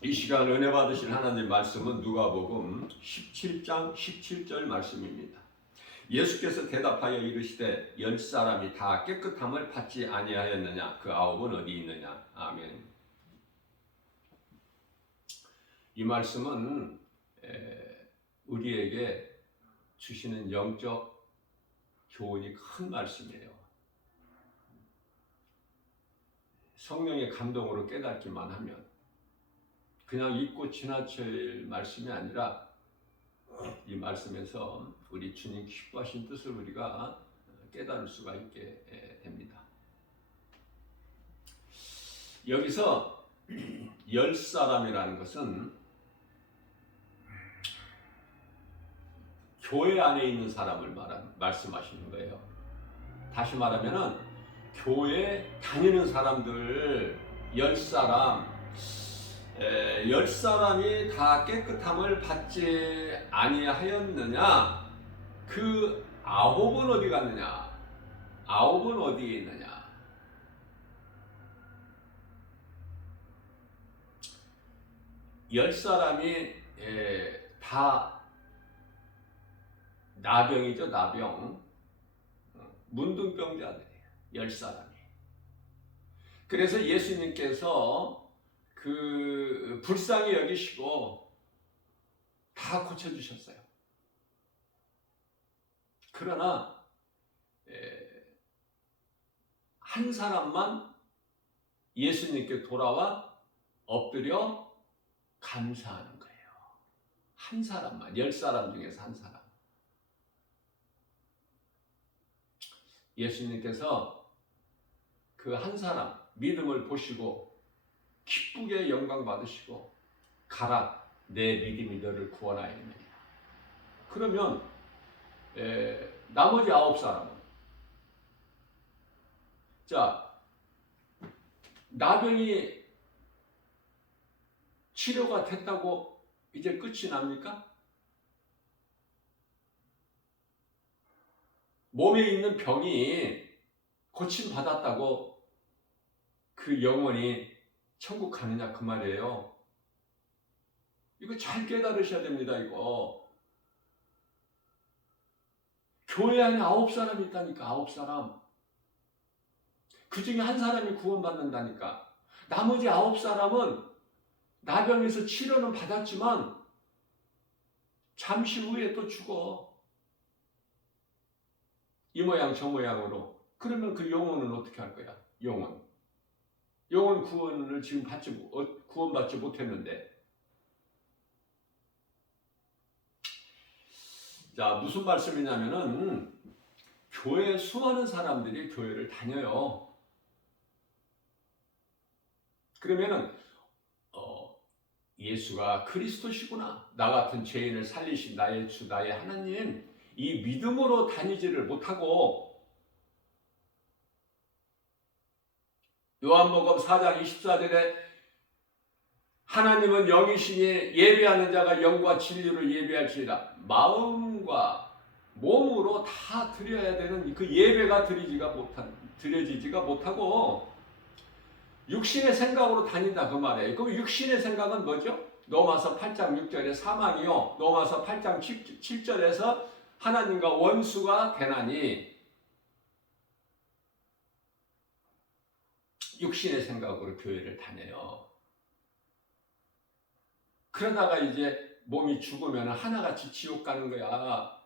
이 시간 은혜 받으신 하나님 말씀은 누가복음 17장 17절 말씀입니다. 예수께서 대답하여 이르시되 열 사람이 다 깨끗함을 받지 아니하였느냐? 그 아홉은 어디 있느냐? 아멘. 이 말씀은 우리에게 주시는 영적 교훈이 큰 말씀이에요. 성령의 감동으로 깨닫기만 하면 그냥 잊고 지나칠 말씀이 아니라 이 말씀에서 우리 주님 기뻐하신 뜻을 우리가 깨달을 수가 있게 됩니다. 여기서 열 사람이라는 것은 교회 안에 있는 사람을 말씀하시는 거예요. 다시 말하면은 교회 다니는 사람들 열 사람, 열 사람이 다 깨끗함을 받지 아니하였느냐? 그 아홉은 어디 갔느냐? 아홉은 어디에 있느냐? 열 사람이 다 나병이죠, 나병. 문둥병자들이에요, 열 사람이. 그래서 예수님께서 그 불쌍히 여기시고 다 고쳐주셨어요. 그러나 한 사람만 예수님께 돌아와 엎드려 감사하는 거예요. 한 사람만, 열 사람 중에서 한 사람. 예수님께서 그 한 사람 믿음을 보시고 기쁘게 영광 받으시고 가라, 내 믿음이 너를 구원하였느니라. 그러면 나머지 아홉 사람은, 자, 나병이 치료가 됐다고 이제 끝이 납니까? 몸에 있는 병이 고침받았다고 그 영혼이 천국 가느냐 그 말이에요. 이거 잘 깨달으셔야 됩니다. 이거 교회 안에 아홉 사람이 있다니까. 아홉 사람. 그 중에 한 사람이 구원받는다니까. 나머지 아홉 사람은 나병에서 치료는 받았지만 잠시 후에 또 죽어. 이 모양 저 모양으로. 그러면 그 영혼은 어떻게 할 거야? 영혼 구원을 지금 구원받지 못했는데. 자, 무슨 말씀이냐면은 교회 수많은 사람들이 교회를 다녀요. 그러면은 예수가 그리스도시구나, 나 같은 죄인을 살리신 나의 주 나의 하나님, 이 믿음으로 다니지를 못하고 요한복음 4장 24절에 하나님은 영이시니 예배하는 자가 영과 진리로 예배할지니라. 마음과 몸으로 다 드려야 되는 그 예배가 드려지지가 못하고 육신의 생각으로 다닌다 그 말이에요. 그럼 육신의 생각은 뭐죠? 로마서 8장 6절에 사망이요, 로마서 8장 7절에서 하나님과 원수가 되나니, 육신의 생각으로 교회를 다녀요. 그러다가 이제 몸이 죽으면 하나같이 지옥 가는 거야.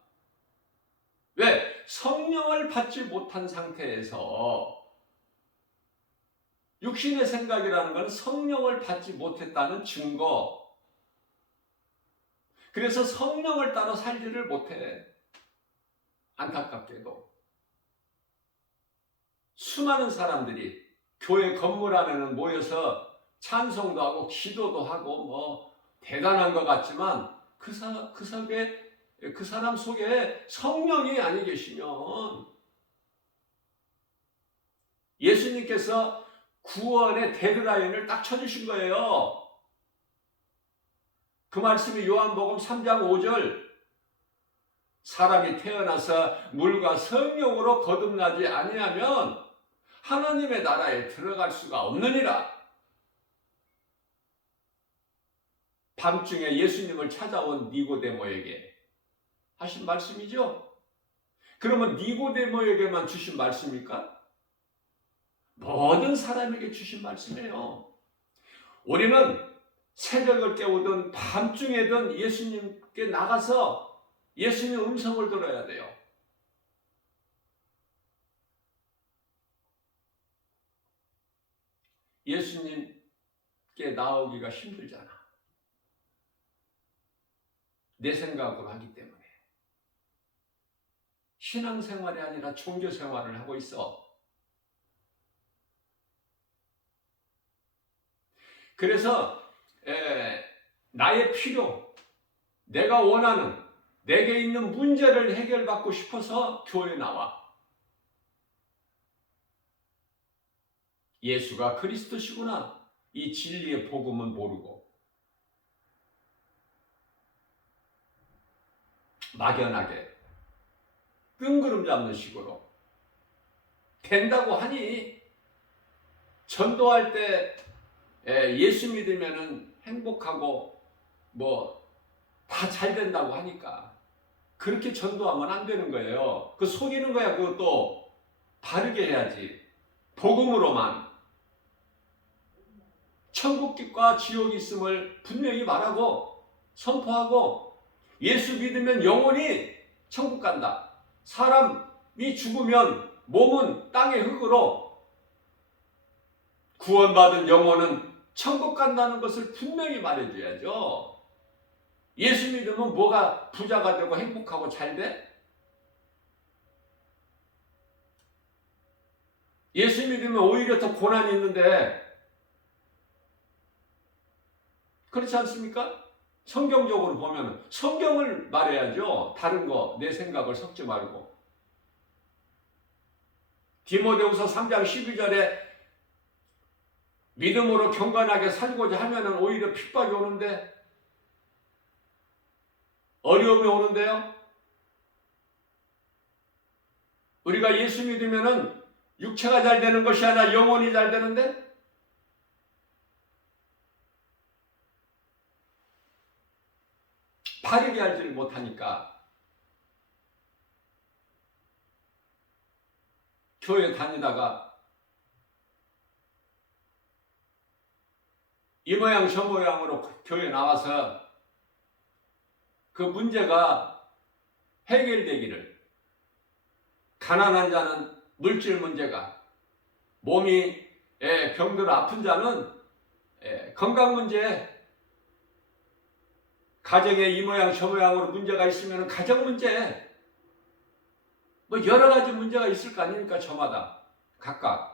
왜? 성령을 받지 못한 상태에서. 육신의 생각이라는 건 성령을 받지 못했다는 증거. 그래서 성령을 따라 살지를 못해. 안타깝게도 수많은 사람들이 교회 건물 안에는 모여서 찬송도 하고 기도도 하고 뭐 대단한 것 같지만 그 사람 속에 성령이 아니 계시면, 예수님께서 구원의 데드라인을 딱 쳐주신 거예요. 그 말씀이 요한복음 3장 5절, 사람이 태어나서 물과 성령으로 거듭나지 아니하면 하나님의 나라에 들어갈 수가 없느니라. 밤중에 예수님을 찾아온 니고데모에게 하신 말씀이죠. 그러면 니고데모에게만 주신 말씀입니까? 모든 사람에게 주신 말씀이에요. 우리는 새벽을 깨우든 밤중에든 예수님께 나가서 예수님 음성을 들어야 돼요. 예수님께 나오기가 힘들잖아. 내 생각으로 하기 때문에. 신앙생활이 아니라 종교생활을 하고 있어. 그래서 나의 필요, 내가 원하는, 내게 있는 문제를 해결받고 싶어서 교회에 나와. 예수가 그리스도시구나. 이 진리의 복음은 모르고 막연하게 뜬구름 잡는 식으로 된다고 하니 전도할 때 예수 믿으면 행복하고 뭐 다 잘 된다고 하니까 그렇게 전도하면 안 되는 거예요. 그 속이는 거야. 그것도 바르게 해야지. 복음으로만 천국과 지옥이 있음을 분명히 말하고 선포하고 예수 믿으면 영원히 천국 간다. 사람이 죽으면 몸은 땅의 흙으로 구원받은 영혼은 천국 간다는 것을 분명히 말해줘야죠. 예수 믿으면 뭐가 부자가 되고 행복하고 잘 돼? 예수 믿으면 오히려 더 고난이 있는데 그렇지 않습니까? 성경적으로 보면 성경을 말해야죠. 다른 거 내 생각을 섞지 말고. 디모데후서 3장 12절에 믿음으로 경건하게 살고자 하면은 오히려 핍박이 오는데 어려움이 오는데요. 우리가 예수 믿으면은 육체가 잘 되는 것이 아니라 영혼이 잘 되는데 바르게 알지를 못하니까 교회 다니다가 이 모양 저 모양으로 교회 나와서 그 문제가 해결되기를, 가난한 자는 물질 문제가, 몸이 병들어 아픈 자는 건강 문제, 가정에 이 모양 저 모양으로 문제가 있으면 가정 문제, 뭐 여러 가지 문제가 있을 거 아닙니까? 저마다 각각.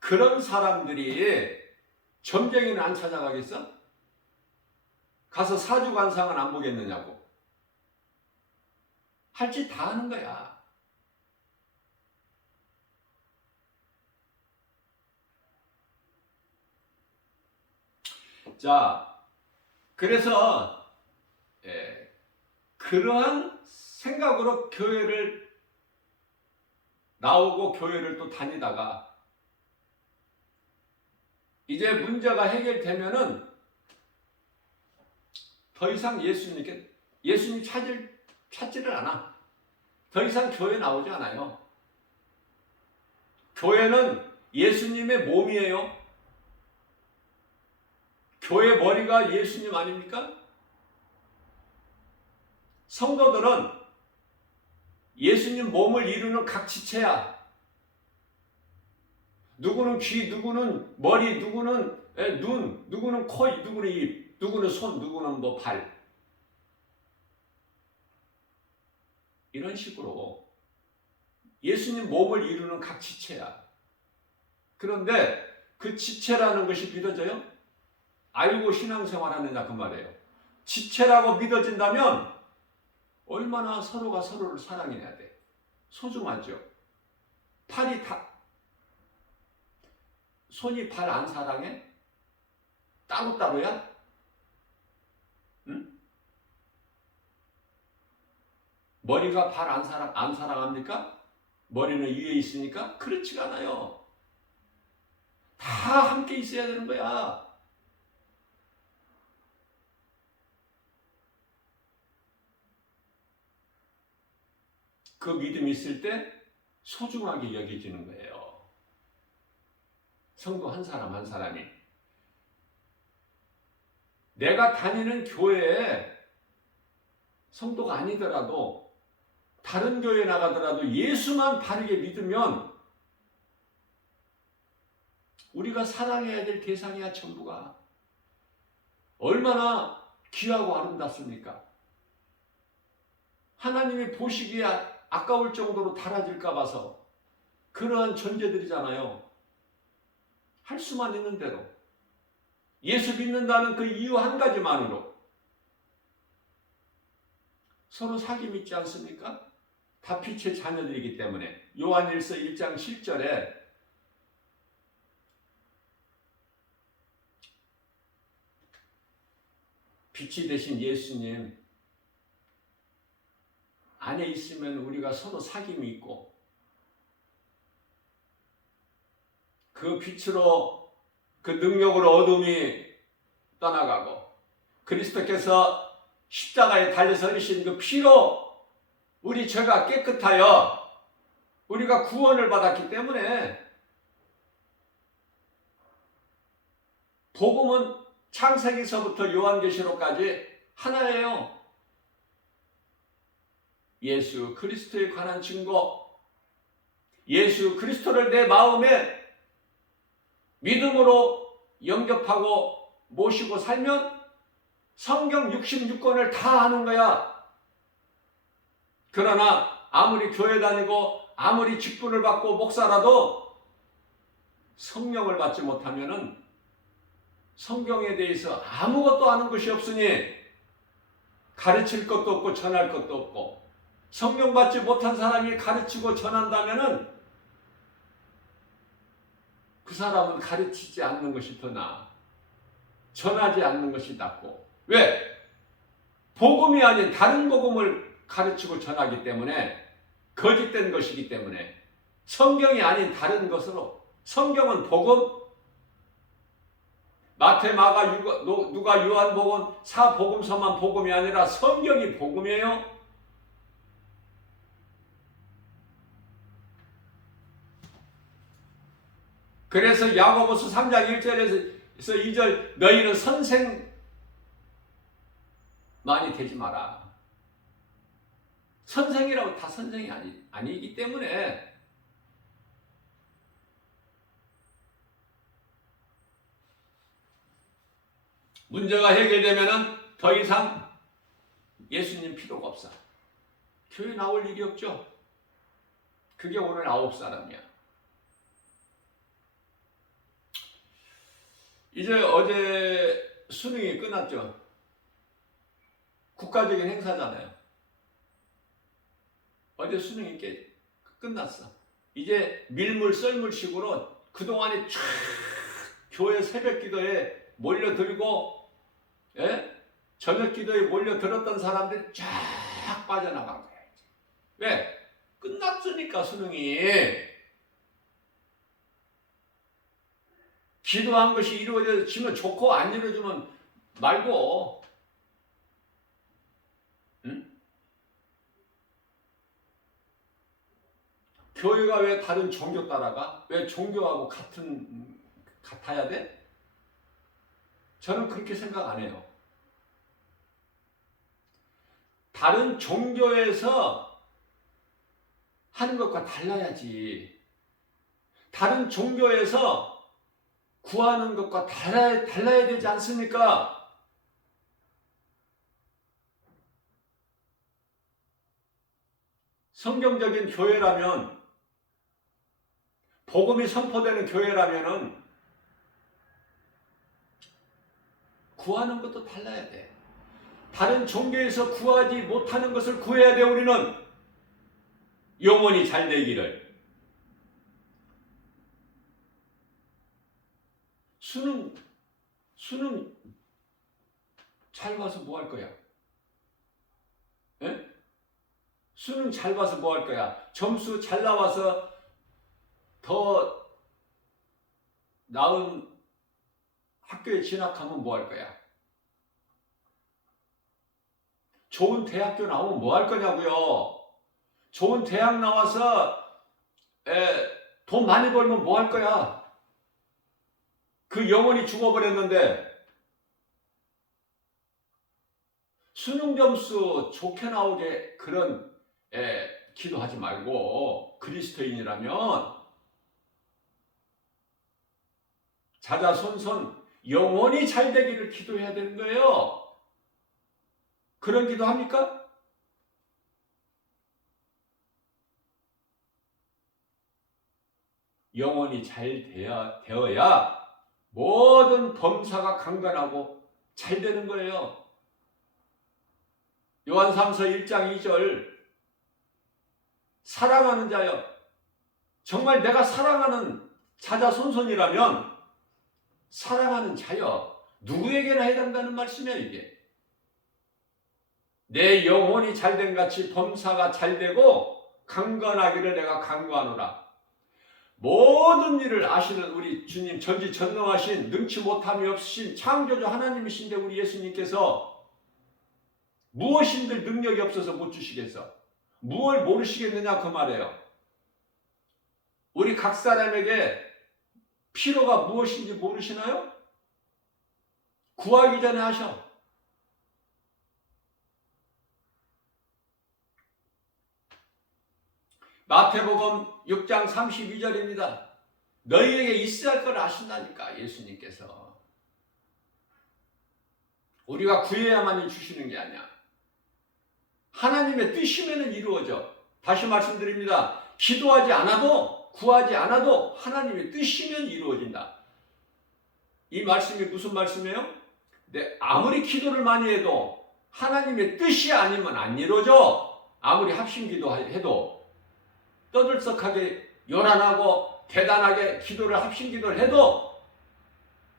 그런 사람들이 점쟁이는 안 찾아가겠어? 가서 사주관상은 안 보겠느냐고. 할 짓 다 하는 거야. 자, 그래서 그러한 생각으로 교회를 나오고 교회를 또 다니다가 이제 문제가 해결되면은 더 이상 예수님 찾지를 않아. 더 이상 교회 나오지 않아요. 교회는 예수님의 몸이에요. 교회 머리가 예수님 아닙니까? 성도들은 예수님 몸을 이루는 각 지체야. 누구는 귀, 누구는 머리, 누구는 눈, 누구는 코, 누구는 입, 누구는 손, 누구는 뭐 발. 이런 식으로 예수님 몸을 이루는 각 지체야. 그런데 그 지체라는 것이 믿어져요? 알고 신앙생활하느냐 그 말이에요. 지체라고 믿어진다면 얼마나 서로가 서로를 사랑해야 돼. 소중하죠. 손이 발 안 사랑해? 따로따로야? 응? 머리가 발 안 사랑합니까? 머리는 위에 있으니까? 그렇지가 않아요. 다 함께 있어야 되는 거야. 그 믿음이 있을 때 소중하게 여겨지는 거예요. 성도 한 사람 한 사람이. 내가 다니는 교회에 성도가 아니더라도 다른 교회에 나가더라도 예수만 바르게 믿으면 우리가 사랑해야 될 대상이야. 전부가 얼마나 귀하고 아름답습니까? 하나님이 보시기에 아까울 정도로 달아질까 봐서 그러한 존재들이잖아요. 할 수만 있는 대로 예수 믿는다는 그 이유 한 가지만으로 서로 사귐 있지 않습니까? 다 빛의 자녀들이기 때문에. 요한일서 1장 7절에 빛이 되신 예수님 안에 있으면 우리가 서로 사귐이 있고 그 빛으로 그 능력으로 어둠이 떠나가고 그리스도께서 십자가에 달려서 흘리신 그 피로 우리 죄가 깨끗하여 우리가 구원을 받았기 때문에 복음은 창세기서부터 요한계시록까지 하나예요. 예수 그리스도에 관한 증거, 예수 그리스도를 내 마음에 믿음으로 영접하고 모시고 살면 성경 66권을 다 아는 거야. 그러나 아무리 교회 다니고 아무리 직분을 받고 목사라도 성령을 받지 못하면은 성경에 대해서 아무것도 아는 것이 없으니 가르칠 것도 없고 전할 것도 없고, 성령 받지 못한 사람이 가르치고 전한다면은 그 사람은 가르치지 않는 것이 더 나아. 전하지 않는 것이 낫고. 왜? 복음이 아닌 다른 복음을 가르치고 전하기 때문에, 거짓된 것이기 때문에, 성경이 아닌 다른 것으로. 성경은 복음, 마태, 마가, 누가, 요한복음, 사복음서만 복음이 아니라 성경이 복음이에요. 그래서 야고보서 3장 1절에서 2절, 너희는 선생만이 되지 마라. 선생이라고 다 선생이 아니기 때문에 문제가 해결되면은 더 이상 예수님 필요가 없어. 교회 나올 일이 없죠. 그게 오늘 9사람이야. 이제 어제 수능이 끝났죠. 국가적인 행사잖아요. 어제 수능이 끝났어. 이제 밀물 썰물식으로 그동안에 쫙 교회 새벽 기도에 몰려들고, 예? 저녁 기도에 몰려들었던 사람들이 쫙 빠져나간 거야. 왜? 끝났으니까 수능이. 기도한 것이 이루어지면 좋고 안 이루어지면 말고. 응? 교회가 왜 다른 종교 따라가? 왜 종교하고 같아야 돼? 저는 그렇게 생각 안 해요. 다른 종교에서 하는 것과 달라야지. 다른 종교에서 구하는 것과 달라야 되지 않습니까? 성경적인 교회라면, 복음이 선포되는 교회라면은 구하는 것도 달라야 돼. 다른 종교에서 구하지 못하는 것을 구해야 돼. 우리는 영혼이 잘 되기를. 수능 잘 봐서 뭐 할 거야? 에? 수능 잘 봐서 뭐 할 거야? 점수 잘 나와서 더 나은 학교에 진학하면 뭐 할 거야? 좋은 대학교 나오면 뭐 할 거냐고요? 좋은 대학 나와서 돈 많이 벌면 뭐 할 거야? 그 영혼이 죽어버렸는데 수능 점수 좋게 나오게 그런 기도하지 말고 그리스도인이라면 자자손손 영혼이 잘 되기를 기도해야 되는 거예요. 그런 기도 합니까? 영혼이 잘 되어야 모든 범사가 강건하고 잘 되는 거예요. 요한삼서 1장 2절 사랑하는 자여, 정말 내가 사랑하는 자자손손이라면 사랑하는 자여, 누구에게나 해당되는 말씀이야 이게. 내 영혼이 잘된 같이 범사가 잘되고 강건하기를 내가 간구하노라. 모든 일을 아시는 우리 주님, 전지전능하신 능치 못함이 없으신 창조주 하나님이신데 우리 예수님께서 무엇인들 능력이 없어서 못 주시겠어? 무엇을 모르시겠느냐 그 말이에요. 우리 각 사람에게 필요가 무엇인지 모르시나요? 구하기 전에 하셔. 마태복음 6장 32절입니다. 너희에게 있어야 할 걸 아신다니까 예수님께서. 우리가 구해야만이 주시는 게 아니야. 하나님의 뜻이면 이루어져. 다시 말씀드립니다. 기도하지 않아도 구하지 않아도 하나님의 뜻이면 이루어진다. 이 말씀이 무슨 말씀이에요? 아무리 기도를 많이 해도 하나님의 뜻이 아니면 안 이루어져. 아무리 합심 기도해도 떠들썩하게 요란하고 대단하게 기도를 합심 기도를 해도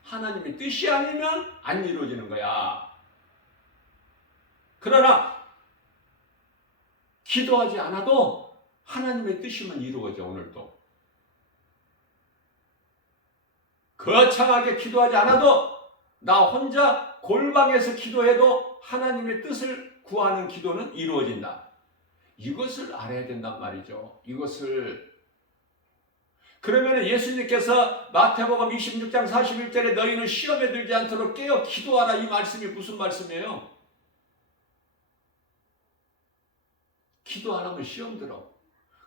하나님의 뜻이 아니면 안 이루어지는 거야. 그러나 기도하지 않아도 하나님의 뜻이면 이루어져. 오늘도 거창하게 기도하지 않아도 나 혼자 골방에서 기도해도 하나님의 뜻을 구하는 기도는 이루어진다. 이것을 알아야 된단 말이죠. 이것을. 그러면 예수님께서 마태복음 26장 41절에 너희는 시험에 들지 않도록 깨어 기도하라, 이 말씀이 무슨 말씀이에요? 기도 안 하면 시험 들어.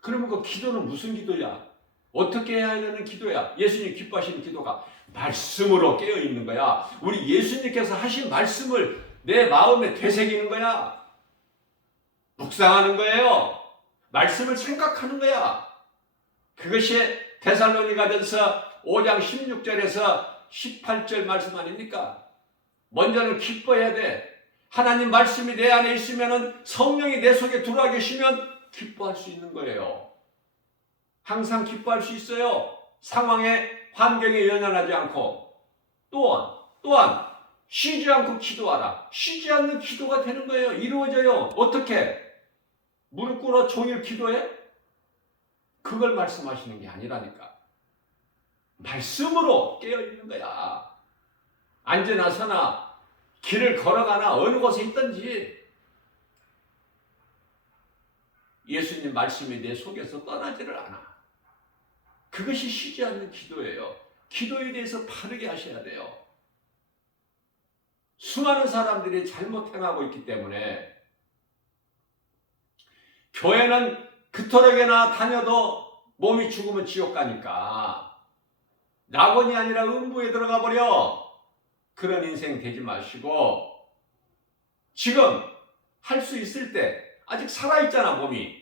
그러면 그 기도는 무슨 기도야? 어떻게 해야 되는 기도야? 예수님 기뻐하시는 기도가 말씀으로 깨어 있는 거야. 우리 예수님께서 하신 말씀을 내 마음에 되새기는 거야. 묵상하는 거예요. 말씀을 생각하는 거야. 그것이 데살로니가전서 5장 16절에서 18절 말씀 아닙니까? 먼저는 기뻐해야 돼. 하나님 말씀이 내 안에 있으면, 성령이 내 속에 들어와 계시면 기뻐할 수 있는 거예요. 항상 기뻐할 수 있어요. 상황에, 환경에 연연하지 않고. 또한 쉬지 않고 기도하라. 쉬지 않는 기도가 되는 거예요. 이루어져요. 어떻게? 무릎 꿇어 종일 기도해? 그걸 말씀하시는 게 아니라니까. 말씀으로 깨어있는 거야. 앉으나 서나 길을 걸어가나 어느 곳에 있든지 예수님 말씀이 내 속에서 떠나지를 않아. 그것이 쉬지 않는 기도예요. 기도에 대해서 바르게 하셔야 돼요. 수많은 사람들이 잘못 행하고 있기 때문에 교회는 그토록이나 다녀도 몸이 죽으면 지옥 가니까 낙원이 아니라 음부에 들어가 버려. 그런 인생 되지 마시고 지금 할 수 있을 때, 아직 살아있잖아 몸이.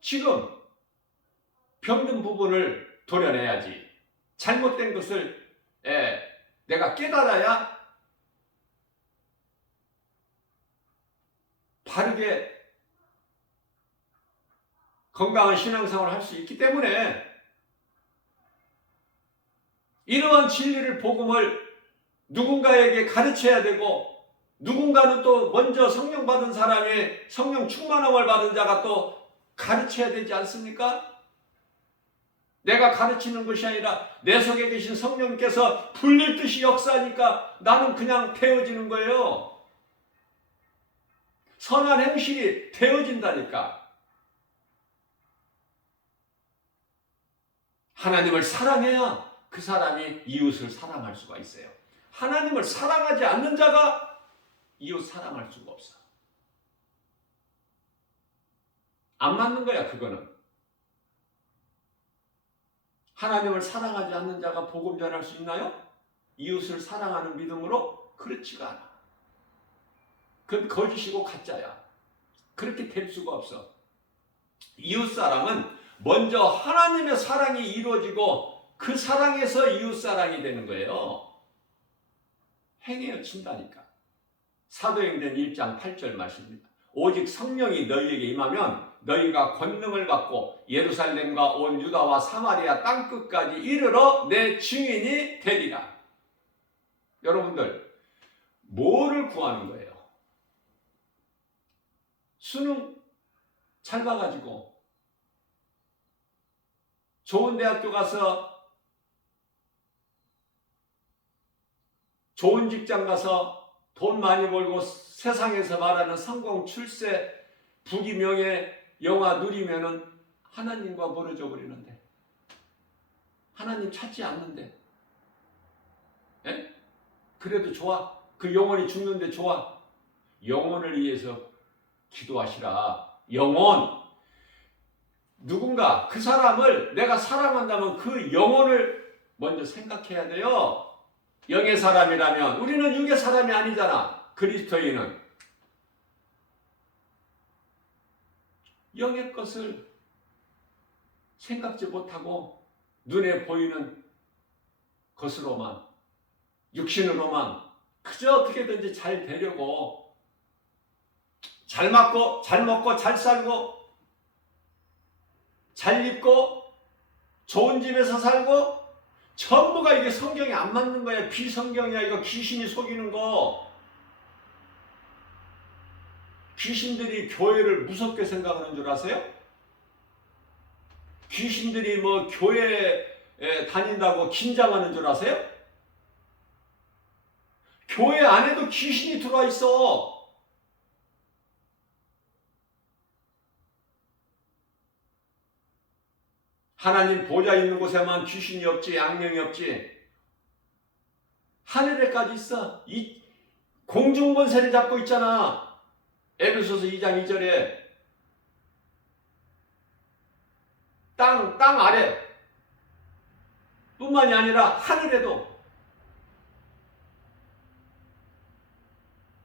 지금 병든 부분을 도려내야지. 잘못된 것을 내가 깨달아야 바르게 건강한 신앙생활을 할 수 있기 때문에 이러한 진리를, 복음을 누군가에게 가르쳐야 되고, 누군가는 또 먼저 성령 받은 사람이, 성령 충만함을 받은 자가 또 가르쳐야 되지 않습니까? 내가 가르치는 것이 아니라 내 속에 계신 성령께서 불릴 듯이 역사하니까 나는 그냥 되어지는 거예요. 선한 행실이 되어진다니까. 하나님을 사랑해야 그 사람이 이웃을 사랑할 수가 있어요. 하나님을 사랑하지 않는 자가 이웃 사랑할 수가 없어. 안 맞는 거야, 그거는. 하나님을 사랑하지 않는 자가 복음 전할 수 있나요? 이웃을 사랑하는 믿음으로? 그렇지가 않아. 그건 거짓이고 가짜야. 그렇게 될 수가 없어. 이웃 사랑은 먼저 하나님의 사랑이 이루어지고 그 사랑에서 이웃 사랑이 되는 거예요. 행해요 친다니까. 사도행전 1장 8절 말씀입니다. 오직 성령이 너희에게 임하면 너희가 권능을 받고 예루살렘과 온 유다와 사마리아 땅끝까지 이르러 내 증인이 되리라. 여러분들, 뭐를 구하는 거예요? 수능 잘 봐가지고 좋은 대학교 가서 좋은 직장 가서 돈 많이 벌고 세상에서 말하는 성공, 출세, 부귀, 명예, 영화 누리면은 하나님과 멀어져 버리는데, 하나님 찾지 않는데, 에? 그래도 좋아. 그 영혼이 죽는데 좋아. 영혼을 위해서 기도하시라. 영혼. 누군가 그 사람을 내가 사랑한다면 그 영혼을 먼저 생각해야 돼요. 영의 사람이라면, 우리는 육의 사람이 아니잖아. 그리스도인은 영의 것을 생각지 못하고 눈에 보이는 것으로만, 육신으로만 그저 어떻게든지 잘 되려고, 잘 먹고 잘 살고 잘 입고 좋은 집에서 살고, 전부가 이게 성경에 안 맞는 거야. 비성경이야. 이거 귀신이 속이는 거. 귀신들이 교회를 무섭게 생각하는 줄 아세요? 귀신들이 뭐 교회에 다닌다고 긴장하는 줄 아세요? 교회 안에도 귀신이 들어와 있어. 하나님 보좌 있는 곳에만 귀신이 없지, 악령이 없지. 하늘에까지 있어. 이 공중권세를 잡고 있잖아. 에베소서 2장 2절에 땅 아래 뿐만이 아니라 하늘에도,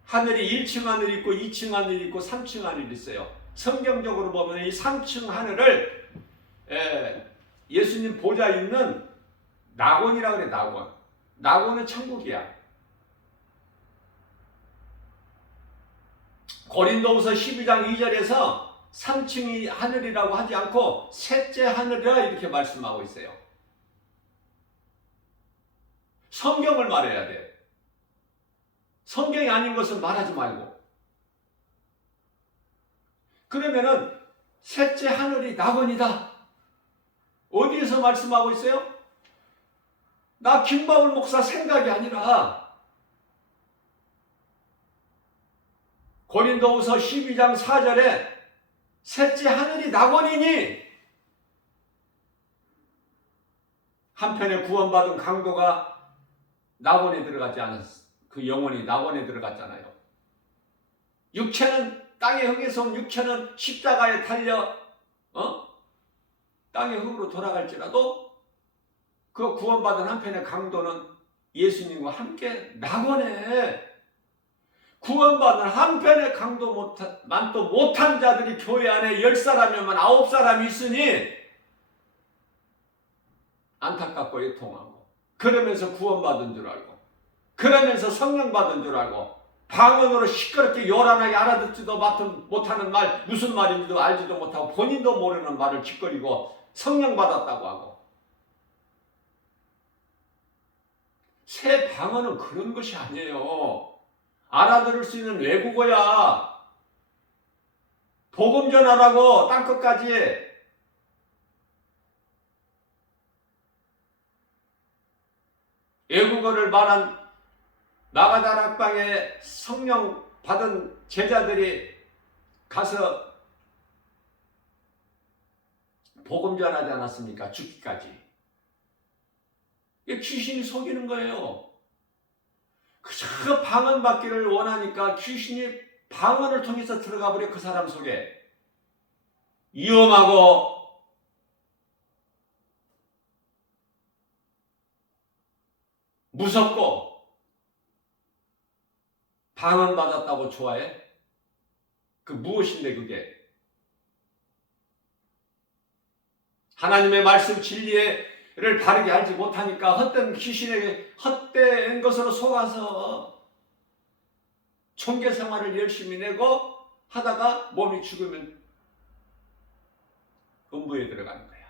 하늘이 1층 하늘이 있고 2층 하늘이 있고 3층 하늘이 있어요. 성경적으로 보면 이 3층 하늘을 예수님 보좌 있는 낙원이라 그래. 낙원은 천국이야. 고린도후서 12장 2절에서 3층이 하늘이라고 하지 않고 셋째 하늘이라 이렇게 말씀하고 있어요. 성경을 말해야 돼. 성경이 아닌 것은 말하지 말고. 그러면은 셋째 하늘이 낙원이다. 어디에서 말씀하고 있어요? 나 김바울 목사 생각이 아니라 고린도후서 12장 4절에 셋째 하늘이 낙원이니, 한편에 구원받은 강도가 낙원에 들어가지 않았어. 그 영혼이 낙원에 들어갔잖아요. 육체는 땅의 흙에서 온 육체는 십자가에 달려 땅의 흙으로 돌아갈지라도 그 구원받은 한편의 강도는 예수님과 함께 낙원에, 구원받은 한편의 강도만도 못한 자들이 교회 안에 10사람이면 9사람이 있으니 안타깝고 애통하고, 그러면서 구원받은 줄 알고, 그러면서 성령 받은 줄 알고, 방언으로 시끄럽게 요란하게 알아듣지도 못하는 말, 무슨 말인지도 알지도 못하고 본인도 모르는 말을 짓거리고 성령 받았다고 하고. 새 방언은 그런 것이 아니에요. 알아들을 수 있는 외국어야. 복음 전하라고 땅끝까지. 외국어를 말한 마가다락방에 성령 받은 제자들이 가서 복음 전하지 않았습니까? 죽기까지. 이게 귀신이 속이는 거예요. 그저 방언 받기를 원하니까 귀신이 방언을 통해서 들어가 버려 그 사람 속에. 위험하고 무섭고 방언 받았다고 좋아해? 그 무엇인데 그게? 하나님의 말씀 진리를 바르게 알지 못하니까 헛된 귀신에게 헛된 것으로 속아서 총계 생활을 열심히 내고 하다가 몸이 죽으면 음부에 들어가는 거야.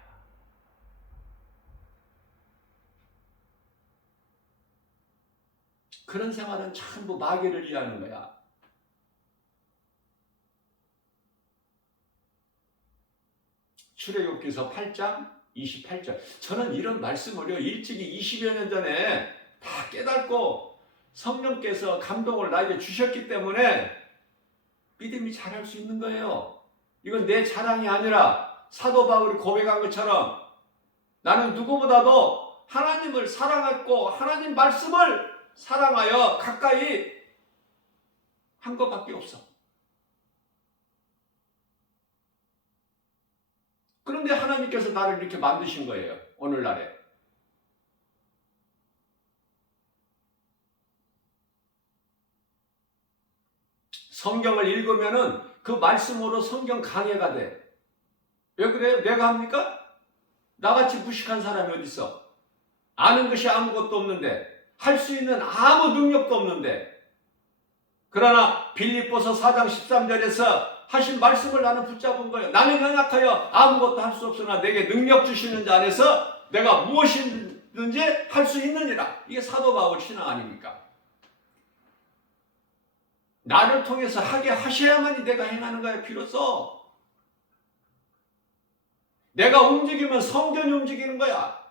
그런 생활은 전부 마귀를 위하는 거야. 출애굽기서 8장 28절. 저는 이런 말씀을요, 일찍이 20여 년 전에 다 깨닫고 성령께서 감동을 나에게 주셨기 때문에 믿음이 자랄 수 있는 거예요. 이건 내 자랑이 아니라 사도 바울이 고백한 것처럼 나는 누구보다도 하나님을 사랑했고 하나님 말씀을 사랑하여 가까이 한 것밖에 없어. 그런데 하나님께서 나를 이렇게 만드신 거예요. 오늘날에. 성경을 읽으면은 그 말씀으로 성경 강해가 돼. 왜 그래요? 내가 합니까? 나같이 무식한 사람이 어디 있어? 아는 것이 아무것도 없는데, 할 수 있는 아무 능력도 없는데, 그러나 빌립보서 4장 13절에서 하신 말씀을 나는 붙잡은 거예요. 나는 연약하여 아무것도 할 수 없으나 내게 능력 주시는 자 안에서 내가 무엇이든지 할 수 있느니라. 이게 사도 바울 신앙 아닙니까? 나를 통해서 하게 하셔야만이 내가 행하는 거예요. 비로소 내가 움직이면 성전이 움직이는 거야.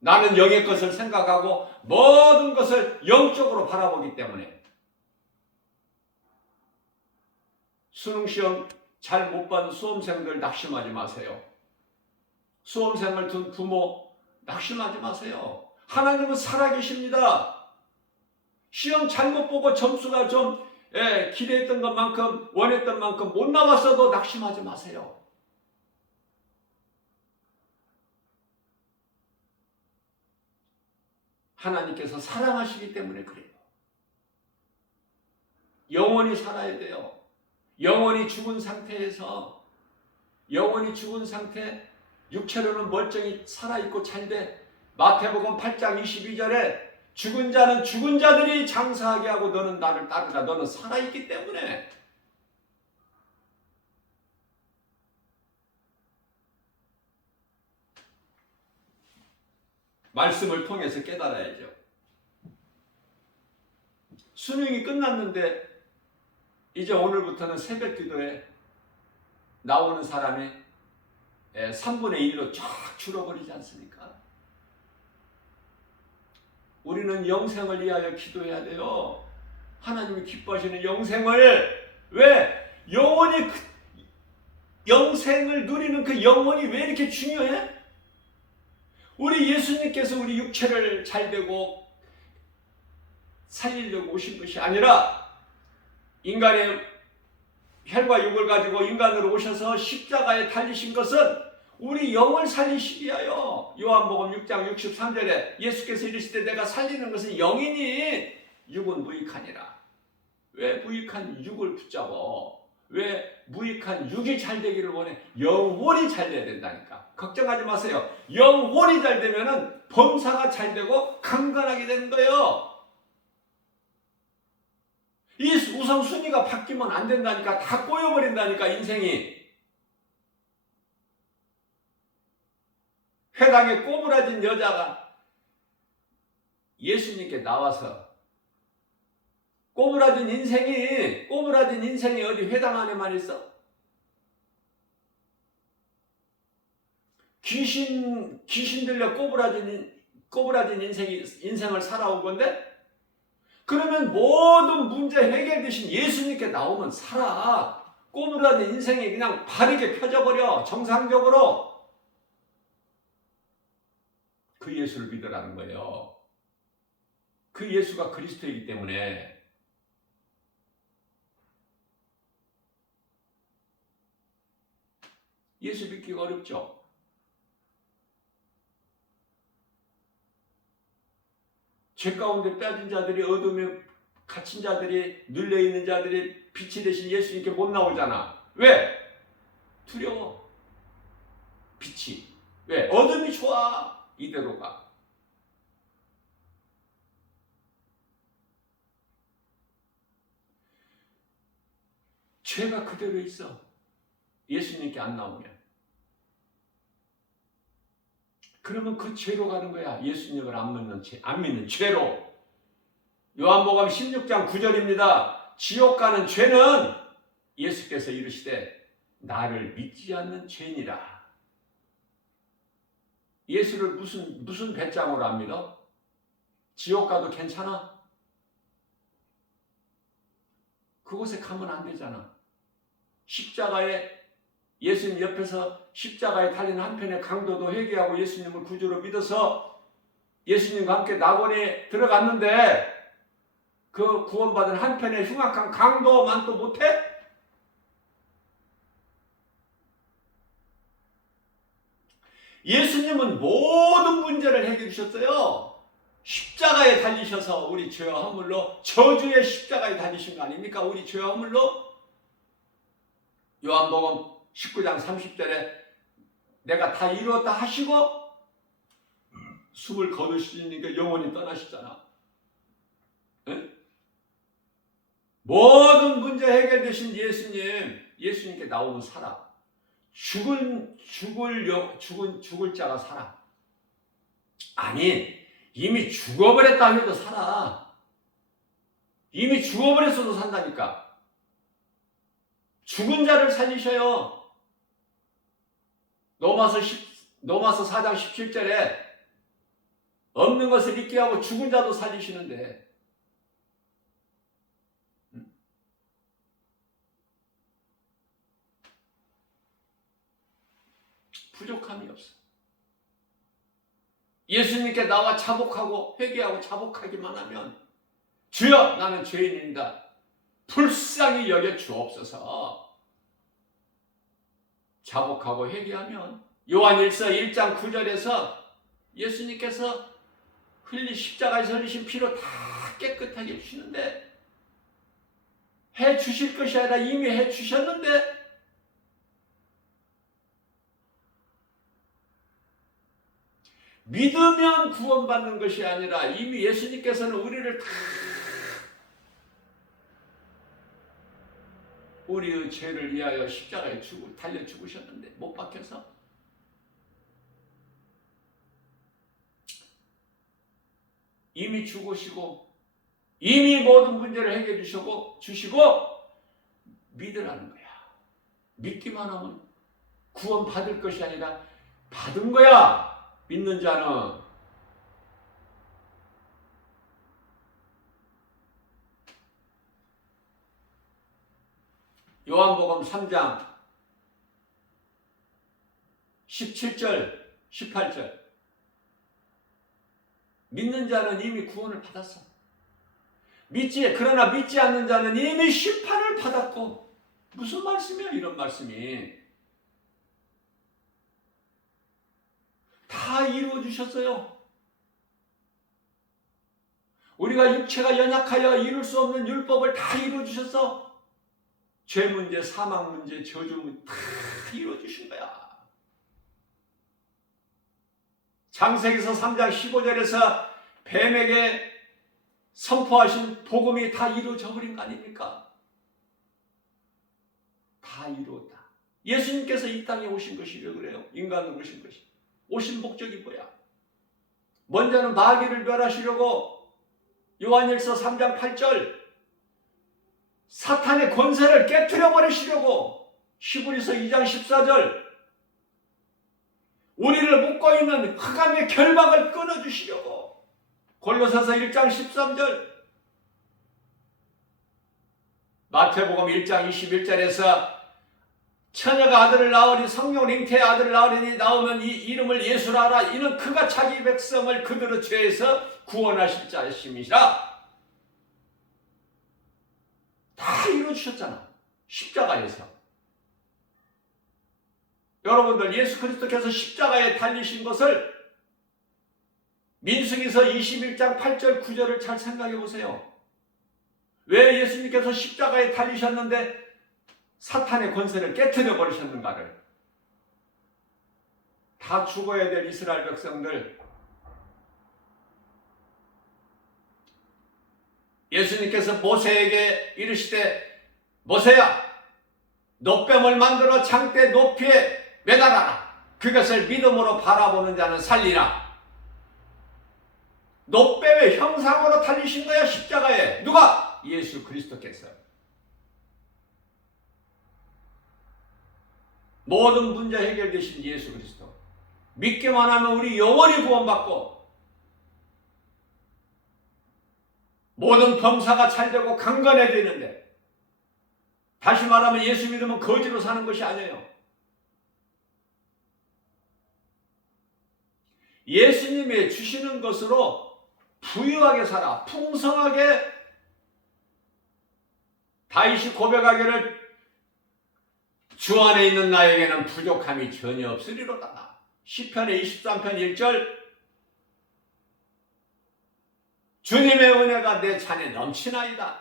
나는 영의 것을 생각하고 모든 것을 영적으로 바라보기 때문에. 수능시험 잘 못 받은 수험생들 낙심하지 마세요. 수험생을 둔 부모 낙심하지 마세요. 하나님은 살아계십니다. 시험 잘못 보고 점수가 좀 기대했던 것만큼 원했던 만큼 못 나왔어도 낙심하지 마세요. 하나님께서 사랑하시기 때문에 그래요. 영원히 살아야 돼요. 영원히 죽은 상태에서, 영원히 죽은 상태, 육체로는 멀쩡히 살아있고 잘돼. 마태복음 8장 22절에 죽은 자는 죽은 자들이 장사하게 하고 너는 나를 따르라. 너는 살아있기 때문에. 말씀을 통해서 깨달아야죠. 수능이 끝났는데 이제 오늘부터는 새벽 기도에 나오는 사람이 3분의 1로 쫙 줄어버리지 않습니까? 우리는 영생을 위하여 기도해야 돼요. 하나님이 기뻐하시는 영생을. 왜? 영원히 영생을 누리는 그 영혼이 왜 이렇게 중요해? 우리 예수님께서 우리 육체를 잘되고 살리려고 오신 것이 아니라 인간의 혈과 육을 가지고 인간으로 오셔서 십자가에 달리신 것은 우리 영을 살리시기 위하여. 요한복음 6장 63절에 예수께서 이르시되 내가 살리는 것은 영이니 육은 무익하니라. 왜 무익한 육을 붙잡어? 왜 무익한 육이 잘 되기를 원해? 영혼이 잘 돼야 된다니까. 걱정하지 마세요. 영혼이 잘 되면은 범사가 잘 되고 강건하게 되는 거예요. 이 우선순위가 바뀌면 안 된다니까. 다 꼬여버린다니까, 인생이. 회당에 꼬부라진 여자가 예수님께 나와서 꼬부라진 인생이 어디 회당 안에만 있어? 귀신 들려 꼬부라진 꼬부라진 인생을 살아온 건데, 그러면 모든 문제 해결 대신 예수님께 나오면 살아. 꼬부라진 인생이 그냥 바르게 펴져버려. 정상적으로. 그 예수를 믿으라는 거예요. 그 예수가 그리스도이기 때문에. 예수 믿기가 어렵죠. 죄 가운데 빠진 자들이, 어둠에 갇힌 자들이, 눌려있는 자들이 빛이 되신 예수님께 못 나오잖아. 왜? 두려워. 빛이. 왜? 어둠이 좋아. 이대로 가. 죄가 그대로 있어. 예수님께 안 나오면. 그러면 그 죄로 가는 거야. 예수님을 안 믿는 죄로. 요한복음 16장 9절입니다. 지옥 가는 죄는 예수께서 이르시되 나를 믿지 않는 죄니라. 예수를 무슨 배짱으로 안 믿어? 지옥 가도 괜찮아? 그곳에 가면 안 되잖아. 십자가에, 예수님 옆에서 십자가에 달린 한편의 강도도 회개하고 예수님을 구주로 믿어서 예수님과 함께 낙원에 들어갔는데, 그 구원받은 한편의 흉악한 강도만 또 못해? 예수님은 모든 문제를 해결해 주셨어요. 십자가에 달리셔서 우리 죄와 허물로, 저주의 십자가에 달리신 거 아닙니까? 우리 죄와 허물로. 요한복음 19장 30절에 내가 다 이루었다 하시고 숨을 거두시니까 영원히 떠나시잖아. 응? 모든 문제 해결되신 예수님께 나오는 살아. 죽을 자가 살아. 아니, 이미 죽어버렸다 해도 살아. 이미 죽어버렸어도 산다니까. 죽은 자를 살리셔요. 로마서 4장 17절에 없는 것을 있게 하고 죽은 자도 살리시는데, 부족함이 없어. 예수님께 나와 자복하고 회개하고 자복하기만 하면, 주여 나는 죄인입니다, 불쌍히 여겨 주옵소서. 자복하고 회개하면, 요한일서 1장 9절에서 예수님께서 십자가에서 흘리신 피로 다 깨끗하게 해주시는데, 해주실 것이 아니라 이미 해주셨는데, 믿으면 구원받는 것이 아니라 이미 예수님께서는 우리를 다 우리의 죄를 위하여 십자가에 달려 죽으셨는데, 못 박혀서 이미 죽으시고 이미 모든 문제를 해결해 주시고 믿으라는 거야. 믿기만 하면 구원 받을 것이 아니라 받은 거야. 믿는 자는. 요한복음 3장 17절 18절 믿는 자는 이미 구원을 받았어. 그러나 믿지 않는 자는 이미 심판을 받았고. 무슨 말씀이야 이런 말씀이. 다 이루어 주셨어요. 우리가 육체가 연약하여 이룰 수 없는 율법을 다 이루어 주셨어. 죄 문제, 사망 문제, 저주 문제 다 이루어 주신 거야. 창세기서 3장 15절에서 뱀에게 선포하신 복음이 다 이루어져 버린 거 아닙니까? 다 이루었다. 예수님께서 이 땅에 오신 것이 왜 그래요? 인간으로 오신 것이. 오신 목적이 뭐야? 먼저는 마귀를 멸하시려고 요한일서 3장 8절 사탄의 권세를 깨트려 버리시려고, 히브리서 2장 14절 우리를 묶고 있는 흑암의 결박을 끊어주시려고. 골로새서 1장 13절, 마태복음 1장 21절에서 처녀가 아들을 낳으니 성령 잉태의 아들을 낳으니 나오면 이 이름을 예수라 하라. 이는 그가 자기 백성을 그들의 죄에서 구원하실 자이심이시라. 다 이루어주셨잖아, 십자가에서. 여러분들, 예수 그리스도께서 십자가에 달리신 것을 민수기서 21장 8절 9절을 잘 생각해 보세요. 왜 예수님께서 십자가에 달리셨는데 사탄의 권세를 깨트려 버리셨는가를. 다 죽어야 될 이스라엘 백성들, 예수님께서 모세에게 이르시되 모세야, 노뱀을 만들어 장대 높이에 매달아라. 그것을 믿음으로 바라보는 자는 살리라. 노뱀의 형상으로 달리신 거야, 십자가에. 누가? 예수 그리스도께서. 모든 문제 해결되신 예수 그리스도. 믿기만 하면 우리 영원히 구원받고 모든 범사가 잘되고 강건해지는데, 다시 말하면 예수 믿으면 거지로 사는 것이 아니에요. 예수님이 주시는 것으로 부유하게 살아, 풍성하게. 다윗이 고백하기를 주 안에 있는 나에게는 부족함이 전혀 없으리로다. 시편의 23편 1절, 주님의 은혜가 내 잔에 넘치나이다.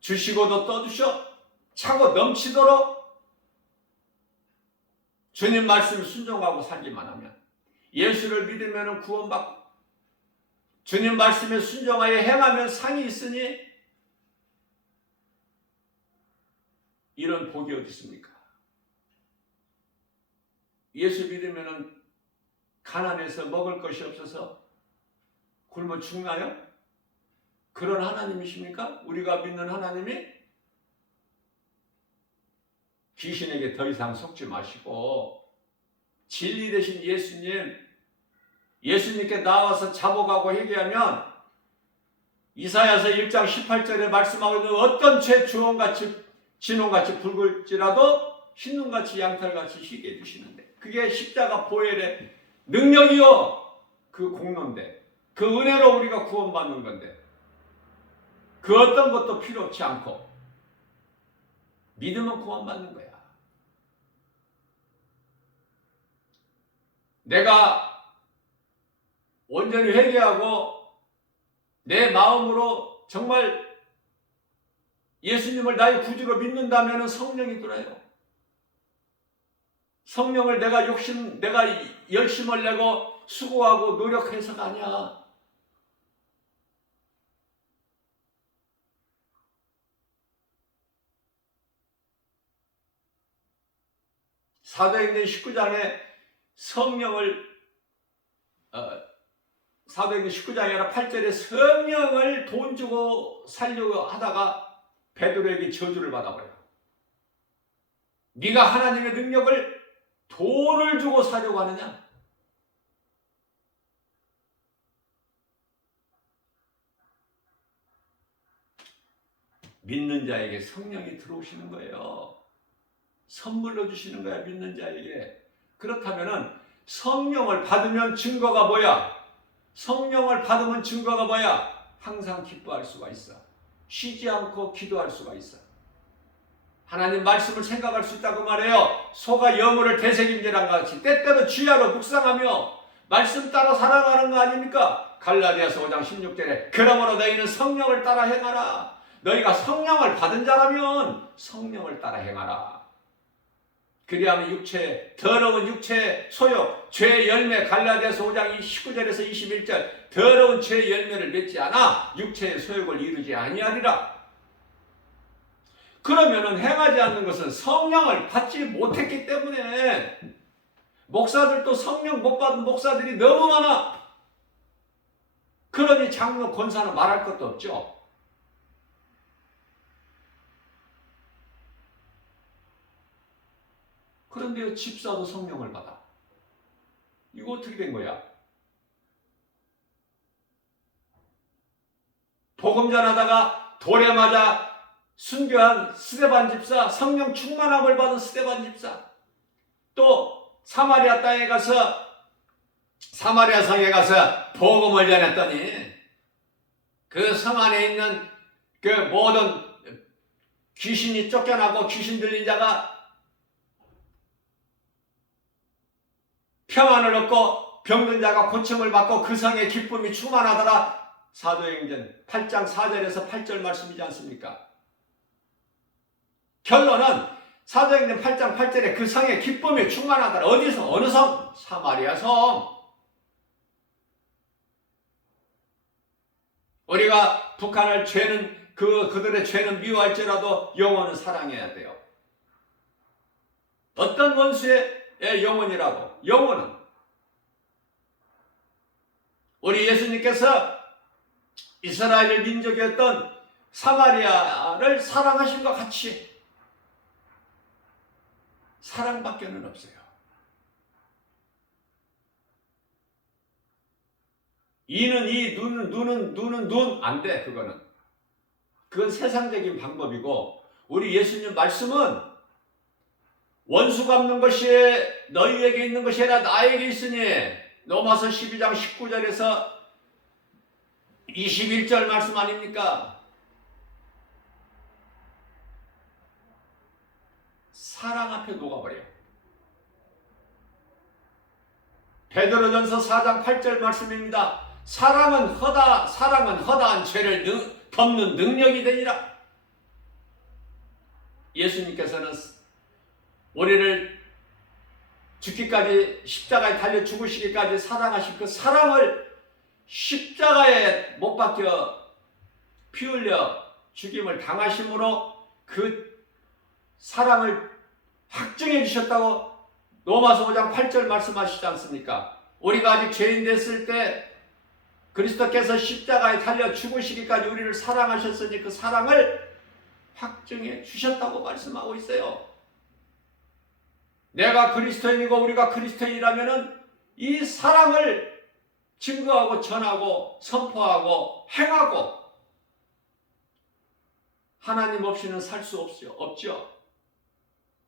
주시고도 떠주셔 차고 넘치도록 주님 말씀 순종하고 살기만 하면, 예수를 믿으면 구원받고 주님 말씀에 순종하여 행하면 상이 있으니 이런 복이 어디 있습니까? 예수 믿으면 가난해서 먹을 것이 없어서 굶어 죽나요? 그런 하나님이십니까? 우리가 믿는 하나님이? 귀신에게 더 이상 속지 마시고 진리 되신 예수님께 나와서 자복하고 회개하면 이사야서 1장 18절에 말씀하고 있는 어떤 죄 주홍같이 진홍같이 붉을지라도 흰눈같이 양털같이 희게 해주시는데, 그게 십자가 보혈의 능력이요 그 공로인데, 그 은혜로 우리가 구원받는 건데, 그 어떤 것도 필요치 않고 믿으면 구원받는 거야. 내가 온전히 회개하고 내 마음으로 정말 예수님을 나의 구주로 믿는다면 성령이 들어요. 성령을 내가 열심을 내고 수고하고 노력해서가 아니야. 사도행전 19장에 사도행전 19장이 아니라 8절에 성령을 돈 주고 살려고 하다가 베드로에게 저주를 받아버려요. 네가 하나님의 능력을 돈을 주고 사려고 하느냐? 믿는 자에게 성령이 들어오시는 거예요. 선물로 주시는 거야, 믿는 자에게. 그렇다면 성령을 받으면 증거가 뭐야? 성령을 받으면 증거가 뭐야? 항상 기뻐할 수가 있어. 쉬지 않고 기도할 수가 있어. 하나님 말씀을 생각할 수 있다고 말해요. 소가 여물을 되새김질한 같이 때때로 주야로 묵상하며 말씀 따라 살아가는 거 아닙니까? 갈라디아서 5장 16절에 그러므로 너희는 성령을 따라 행하라. 너희가 성령을 받은 자라면 성령을 따라 행하라. 그리하면 더러운 육체의 소욕, 죄의 열매, 갈라디아서 5장 19절에서 21절, 더러운 죄의 열매를 맺지 않아 육체의 소욕을 이루지 아니하리라. 그러면은 행하지 않는 것은 성령을 받지 못했기 때문에. 목사들도 성령 못 받은 목사들이 너무 많아. 그러니 장로 권사는 말할 것도 없죠. 그런데 집사도 성령을 받아. 이거 어떻게 된 거야? 복음 전하다가 돌에 맞아 순교한 스데반 집사, 성령 충만함을 받은 스데반 집사, 또 사마리아 땅에 가서 사마리아 성에 가서 복음을 전했더니 그 성 안에 있는 그 모든 귀신이 쫓겨나고 귀신 들린 자가 평안을 얻고 병든 자가 고침을 받고 그 성에 기쁨이 충만하더라. 사도행전 8장 4절에서 8절 말씀이지 않습니까? 결론은 사도행전 8장 8절에 그 성에 기쁨이 충만하더라. 어디서? 어느 성? 사마리아 성. 우리가 북한을 그들의 죄는 미워할지라도 영혼은 사랑해야 돼요. 어떤 원수의 영혼이라도 영혼은 우리 예수님께서 이스라엘 민족이었던 사마리아를 사랑하심과 같이 사랑밖에는 없어요. 이는 이, 눈은 눈. 안 돼, 그거는. 그건 세상적인 방법이고, 우리 예수님 말씀은 원수 갚는 것이 너희에게 있는 것이 아니라 나에게 있으니, 로마서 12장 19절에서 21절 말씀 아닙니까? 사랑 앞에 녹아버려. 베드로전서 4장 8절 말씀입니다. 사랑은 허다한 죄를 덮는 능력이 되니라. 예수님께서는 우리를 죽기까지 십자가에 달려 죽으시기까지 사랑하신 그 사랑을 십자가에 못 박혀 피 흘려 죽임을 당하심으로 그 사랑을 확증해 주셨다고 로마서 5장 8절 말씀하시지 않습니까? 우리가 아직 죄인 됐을 때 그리스도께서 십자가에 달려 죽으시기까지 우리를 사랑하셨으니 그 사랑을 확증해 주셨다고 말씀하고 있어요. 내가 그리스도인이고 우리가 그리스도인이라면 이 사랑을 증거하고 전하고 선포하고 행하고 하나님 없이는 살 수 없죠.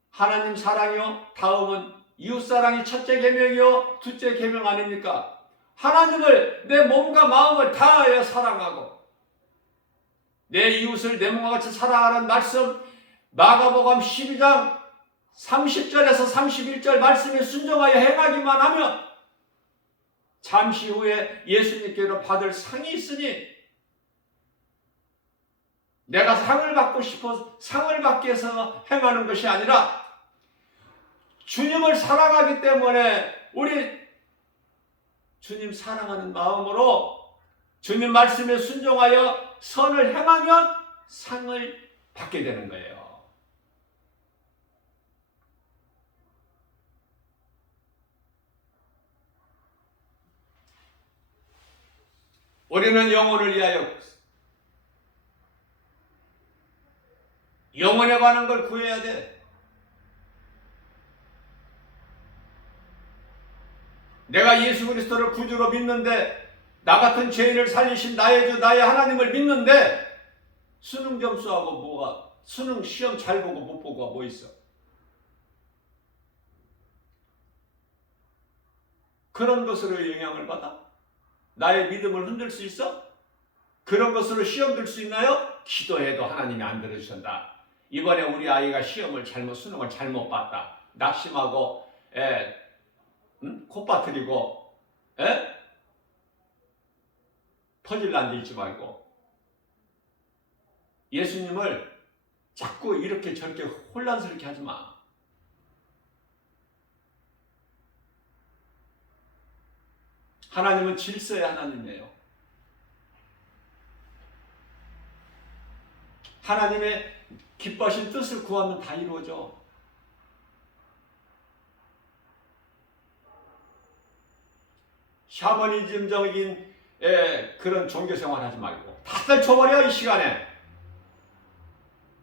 하나님 사랑이요. 다음은 이웃사랑이 첫째 계명이요. 둘째 계명 아닙니까? 하나님을 내 몸과 마음을 다하여 사랑하고 내 이웃을 내 몸과 같이 사랑하라는 말씀 마가복음 12장 30절에서 31절 말씀에 순종하여 행하기만 하면 잠시 후에 예수님께로 받을 상이 있으니 내가 상을 받고 싶어 상을 받기 위해서 행하는 것이 아니라 주님을 사랑하기 때문에 우리 주님 사랑하는 마음으로 주님 말씀에 순종하여 선을 행하면 상을 받게 되는 거예요. 우리는 영혼을 위하여 영혼에 관한 걸 구해야 돼. 내가 예수 그리스도를 구주로 믿는데 나 같은 죄인을 살리신 나의 주 나의 하나님을 믿는데 수능 점수하고 수능 시험 잘 보고 못 보고가 뭐 있어? 그런 것으로 영향을 받아? 나의 믿음을 흔들 수 있어? 그런 것으로 시험 들 수 있나요? 기도해도 하나님이 안 들어주신다. 이번에 우리 아이가 수능을 잘못 봤다. 낙심하고 콧바트리고 퍼질난 데 있지 말고 예수님을 자꾸 이렇게 저렇게 혼란스럽게 하지 마. 하나님은 질서의 하나님이에요. 하나님의 기뻐하신 뜻을 구하면 다 이루어져. 샤머니즘적인 그런 종교생활 하지 말고 다들 줘버려 이 시간에.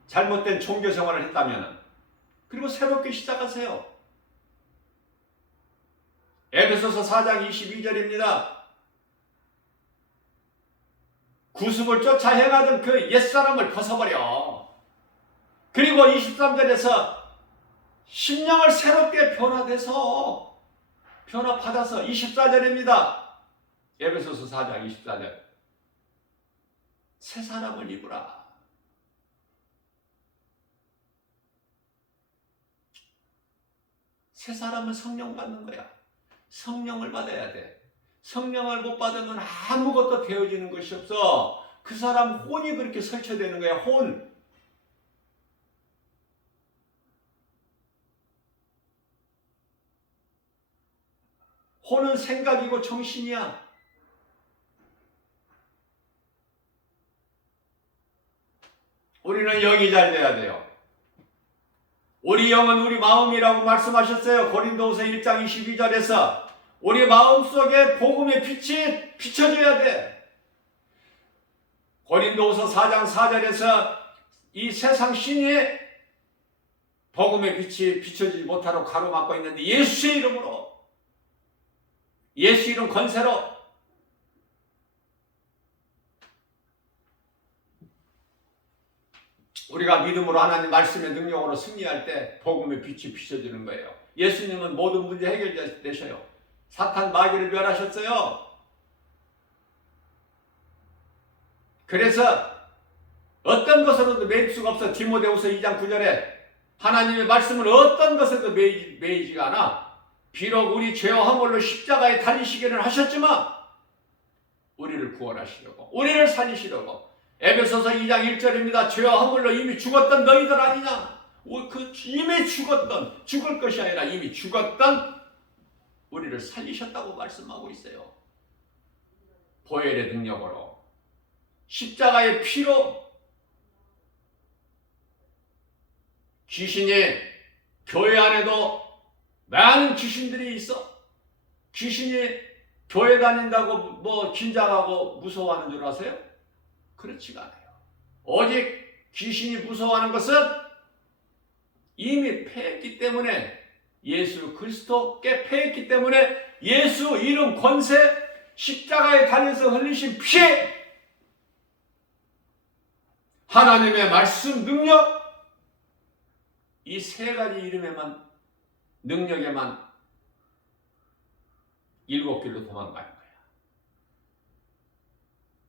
잘못된 종교생활을 했다면 그리고 새롭게 시작하세요. 에베소서 4장 22절입니다. 구습을 쫓아 행하던 그 옛사람을 벗어버려. 그리고 23절에서 심령을 새롭게 변화받아서 24절입니다. 에베소서 4장 24절. 새 사람을 입으라. 새 사람은 성령 받는 거야. 성령을 받아야 돼. 성령을 못 받으면 아무것도 되어지는 것이 없어. 그 사람 혼이 그렇게 설치되는 거야. 혼. 혼은 생각이고 정신이야. 우리는 영이 잘 돼야 돼요. 우리 영은 우리 마음이라고 말씀하셨어요. 고린도후서 1장 22절에서 우리 마음속에 복음의 빛이 비춰져야 돼. 고린도후서 4장 4절에서 이 세상 신이 복음의 빛이 비춰지지 못하도록 가로막고 있는데 예수의 이름으로, 예수 이름 권세로 우리가 믿음으로 하나님 말씀의 능력으로 승리할 때 복음의 빛이 비춰지는 거예요. 예수님은 모든 문제 해결되셔요. 사탄 마귀를 멸하셨어요. 그래서 어떤 것으로도 매일 수가 없어. 디모데후서 2장 9절에 하나님의 말씀을 어떤 것에도 매이지가 않아. 비록 우리 죄와 허물로 십자가에 달리시기를 하셨지만 우리를 구원하시려고, 우리를 살리시려고. 에베소서 2장 1절입니다. 죄와 허물로 이미 죽었던 너희들 아니냐. 이미 죽을 것이 아니라 이미 죽었던 우리를 살리셨다고 말씀하고 있어요. 보혈의 능력으로, 십자가의 피로. 귀신이 교회 안에도 많은 귀신들이 있어. 귀신이 교회 다닌다고 긴장하고 무서워하는 줄 아세요? 그렇지가 않아요. 오직 귀신이 무서워하는 것은 이미 패했기 때문에, 예수 그리스도께 패했기 때문에 예수 이름 권세, 십자가에 달려서 흘리신 피, 하나님의 말씀 능력, 이 세 가지 이름에만, 능력에만 7길로 도망가는 거야.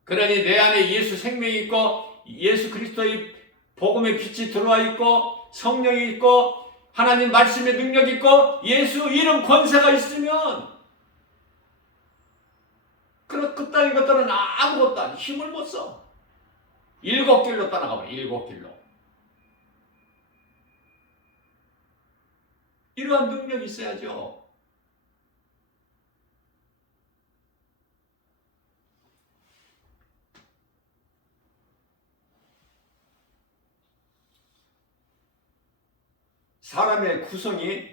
그러니 내 안에 예수 생명이 있고 예수 그리스도의 복음의 빛이 들어와 있고 성령이 있고 하나님 말씀의 능력이 있고 예수 이름 권세가 있으면 그따위 것들은 아무것도 힘을 못 써. 7길로 떠나가면 7길로. 이러한 능력이 있어야죠. 사람의 구성이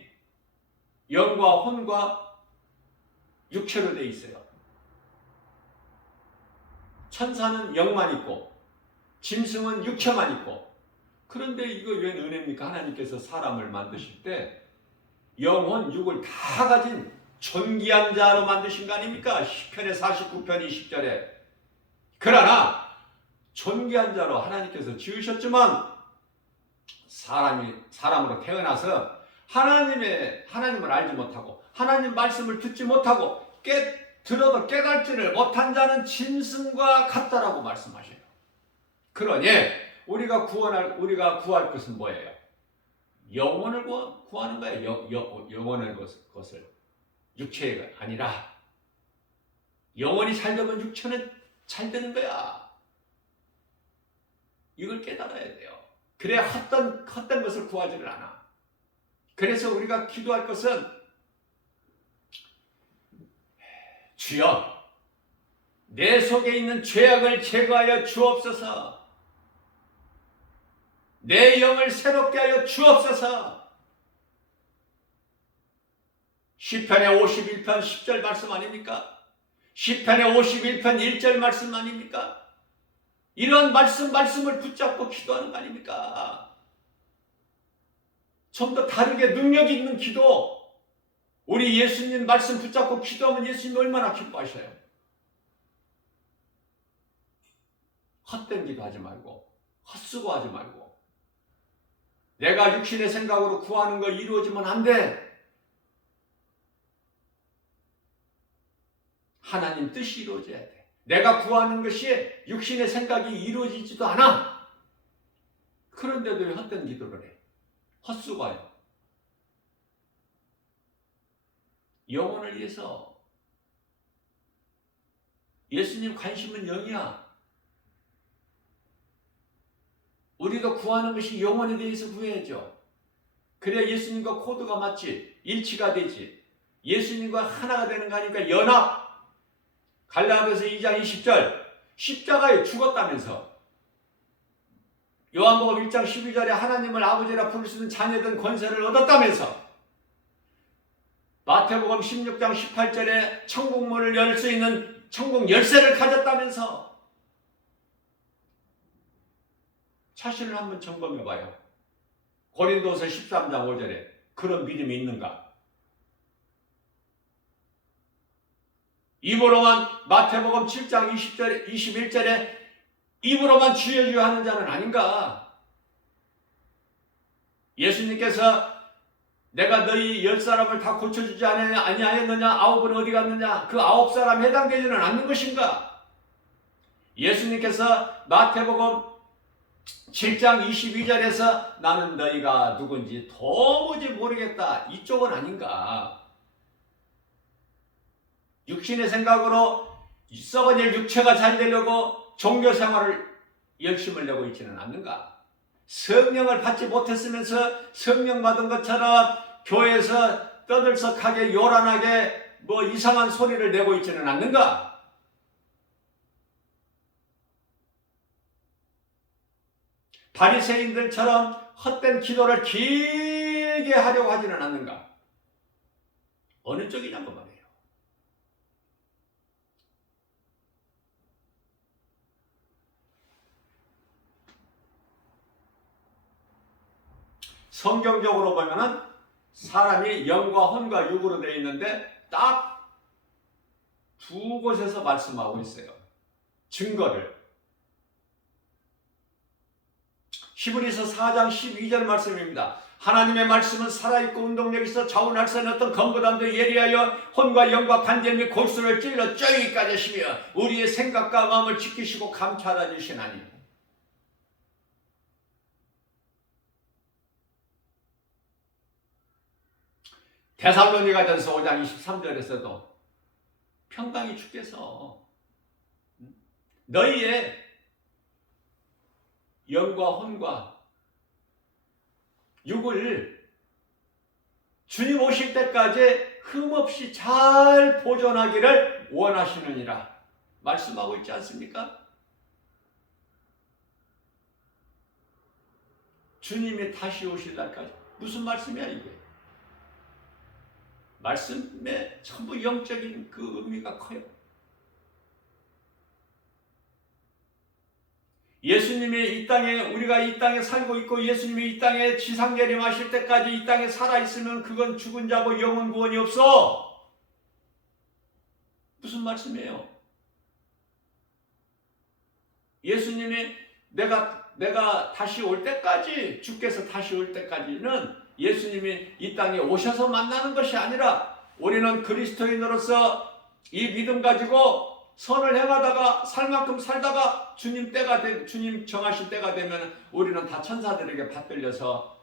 영과 혼과 육체로 되어 있어요. 천사는 영만 있고 짐승은 육체만 있고. 그런데 이거 웬 은혜입니까? 하나님께서 사람을 만드실 때 영혼, 육을 다 가진 존귀한 자로 만드신 거 아닙니까? 시편의 49편 20절에. 그러나 존귀한 자로 하나님께서 지으셨지만 사람으로 태어나서 하나님을 알지 못하고 하나님 말씀을 듣지 못하고 들어도 깨달지를 못한 자는 짐승과 같다라고 말씀하셔요. 그러니 우리가 구할 것은 뭐예요? 영혼을 구하는 거예요. 영혼의 것을. 육체가 아니라. 영혼이 잘 되면 육체는 잘 되는 거야. 이걸 깨달아야 돼요. 그래야 헛된 것을 구하지를 않아. 그래서 우리가 기도할 것은 주여 내 속에 있는 죄악을 제거하여 주옵소서. 내 영을 새롭게 하여 주옵소서. 시편의 51편 10절 말씀 아닙니까? 시편의 51편 1절 말씀 아닙니까? 이런 말씀을 붙잡고 기도하는 거 아닙니까? 좀 더 다르게 능력 있는 기도, 우리 예수님 말씀 붙잡고 기도하면 예수님이 얼마나 기뻐하셔요. 헛된 기도하지 말고 헛수고하지 말고 내가 육신의 생각으로 구하는 거 이루어지면 안 돼. 하나님 뜻이 이루어져야 돼. 내가 구하는 것이 육신의 생각이 이루어지지도 않아. 그런데도 왜 헛된 기도를 해? 헛수고해요. 영혼을 위해서. 예수님 관심은 영이야. 우리도 구하는 것이 영혼에 대해서 구해야죠. 그래야 예수님과 코드가 맞지. 일치가 되지. 예수님과 하나가 되는 거 아니까 연합. 갈라디아서 2장 20절 십자가에 죽었다면서. 요한복음 1장 12절에 하나님을 아버지라 부를 수 있는 자녀된 권세를 얻었다면서. 마태복음 16장 18절에 천국문을 열 수 있는 천국 열쇠를 가졌다면서. 자신을 한번 점검해봐요. 고린도서 13장 5절에 그런 믿음이 있는가? 입으로만 마태복음 7장 20절, 21절에 입으로만 주여 주여 하는 자는 아닌가? 예수님께서 내가 너희 10사람을 다 고쳐주지 아니하였느냐? 9은 어디 갔느냐? 그 9사람 해당되지는 않는 것인가? 예수님께서 마태복음 7장 22절에서 나는 너희가 누군지 도무지 모르겠다. 이쪽은 아닌가? 육신의 생각으로 썩어질 육체가 잘 되려고 종교생활을 열심을 내고 있지는 않는가? 성령을 받지 못했으면서 성령 받은 것처럼 교회에서 떠들썩하게 요란하게 이상한 소리를 내고 있지는 않는가? 바리새인들처럼 헛된 기도를 길게 하려고 하지는 않는가? 어느 쪽이냐고 말이에요. 성경적으로 보면은 사람이 영과 혼과 육으로 되어 있는데 딱 두 곳에서 말씀하고 있어요. 증거를. 히브리서 4장 12절 말씀입니다. 하나님의 말씀은 살아있고 운동력 있어 좌우날선 어떤 검거담도 예리하여 혼과 영과 관절 및 골수를 찔러 쪄이기까지 하시며 우리의 생각과 마음을 지키시고 감찰하 주시나니. 데살로니가전서 5장 23절에서도 평강이 주께서 너희의 영과 혼과 육을 주님 오실 때까지 흠없이 잘 보존하기를 원하시느니라 말씀하고 있지 않습니까? 주님이 다시 오실 날까지. 무슨 말씀이야 이게? 말씀에 전부 영적인 그 의미가 커요. 예수님이 이 땅에, 우리가 이 땅에 살고 있고 예수님이 이 땅에 지상재림하실 때까지 이 땅에 살아있으면 그건 죽은 자고 영혼 구원이 없어. 무슨 말씀이에요? 예수님이 내가 다시 올 때까지, 주께서 다시 올 때까지는 예수님이 이 땅에 오셔서 만나는 것이 아니라 우리는 그리스도인으로서 이 믿음 가지고 선을 행하다가 살 만큼 살다가 주님 정하실 때가 되면 우리는 다 천사들에게 받들려서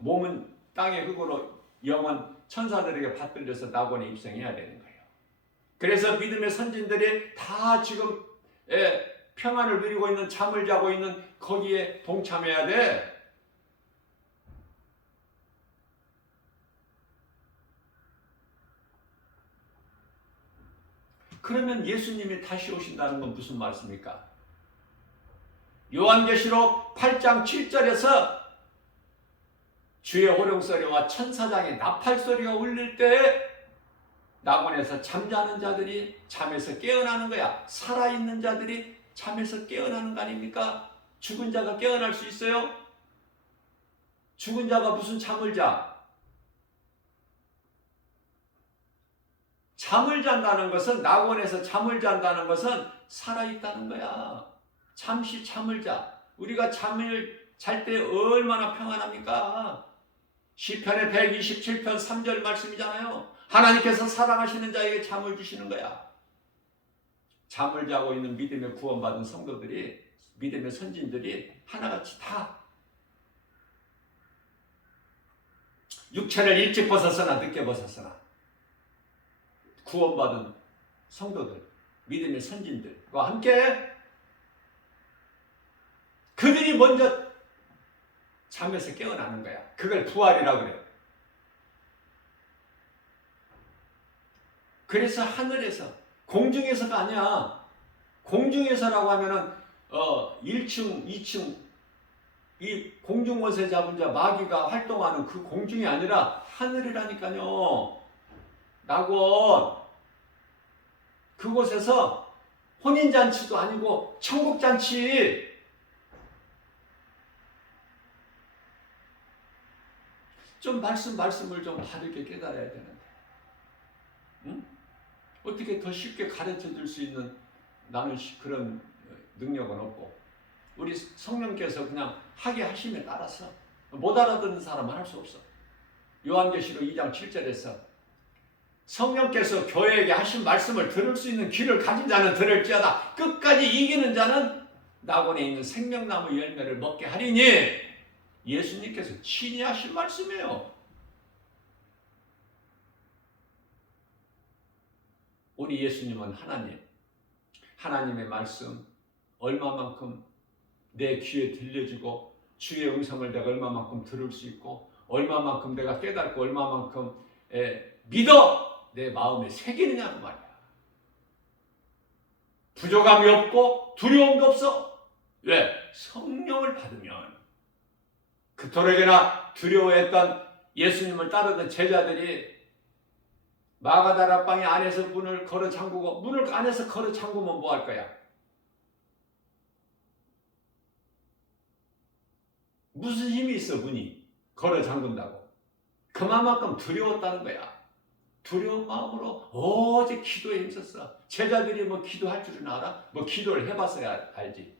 몸은 땅의 흙으로 영은 천사들에게 받들려서 낙원에 입성해야 되는 거예요. 그래서 믿음의 선진들이 다 지금 평안을 누리고 있는, 잠을 자고 있는 거기에 동참해야 돼. 그러면 예수님이 다시 오신다는 건 무슨 말씀입니까? 요한계시록 8장 7절에서 주의 호령소리와 천사장의 나팔소리가 울릴 때 낙원에서 잠자는 자들이 잠에서 깨어나는 거야. 살아있는 자들이 잠에서 깨어나는 거 아닙니까? 죽은 자가 깨어날 수 있어요? 죽은 자가 무슨 잠을 자? 잠을 잔다는 것은, 낙원에서 잠을 잔다는 것은 살아있다는 거야. 잠시 잠을 자. 우리가 잠을 잘 때 얼마나 평안합니까? 시편의 127편 3절 말씀이잖아요. 하나님께서 사랑하시는 자에게 잠을 주시는 거야. 잠을 자고 있는 믿음의 구원받은 성도들이, 믿음의 선진들이 하나같이 다 육체를 일찍 벗었으나 늦게 벗었으나 구원받은 성도들, 믿음의 선진들과 함께 그들이 먼저 잠에서 깨어나는 거야. 그걸 부활이라고 그래. 그래서 하늘에서, 공중에서가 아니야. 공중에서라고 하면은 1층, 2층 이 공중권세 잡은 자 마귀가 활동하는 그 공중이 아니라 하늘이라니까요. 낙원. 그곳에서 혼인잔치도 아니고 천국잔치. 좀 말씀을 좀 다르게 깨달아야 되는데, 응? 어떻게 더 쉽게 가르쳐 줄 수 있는 나는 그런 능력은 없고, 우리 성령께서 그냥 하게 하심에 따라서 못 알아듣는 사람은 할 수 없어. 요한계시록 2장 7절에서 성령께서 교회에게 하신 말씀을 들을 수 있는 귀를 가진 자는 들을지어다. 끝까지 이기는 자는 낙원에 있는 생명나무 열매를 먹게 하리니, 예수님께서 친히 하신 말씀이에요. 우리 예수님은 하나님의 말씀 얼마만큼 내 귀에 들려지고 주의 음성을 내가 얼마만큼 들을 수 있고 얼마만큼 내가 깨닫고 얼마만큼 믿어 내 마음에 새기느냐고 말이야. 부족함이 없고 두려움도 없어. 왜? 성령을 받으면. 그토록이나 두려워했던 예수님을 따르던 제자들이 마가다락방의 안에서 문을 걸어 잠그고, 문을 안에서 걸어 잠그면 뭐 할 거야? 무슨 힘이 있어, 문이 걸어 잠근다고? 그만큼 두려웠다는 거야. 두려운 마음으로 오직 기도에 힘썼어. 제자들이 뭐 기도할 줄은 알아? 뭐 기도를 해봤어야 알지.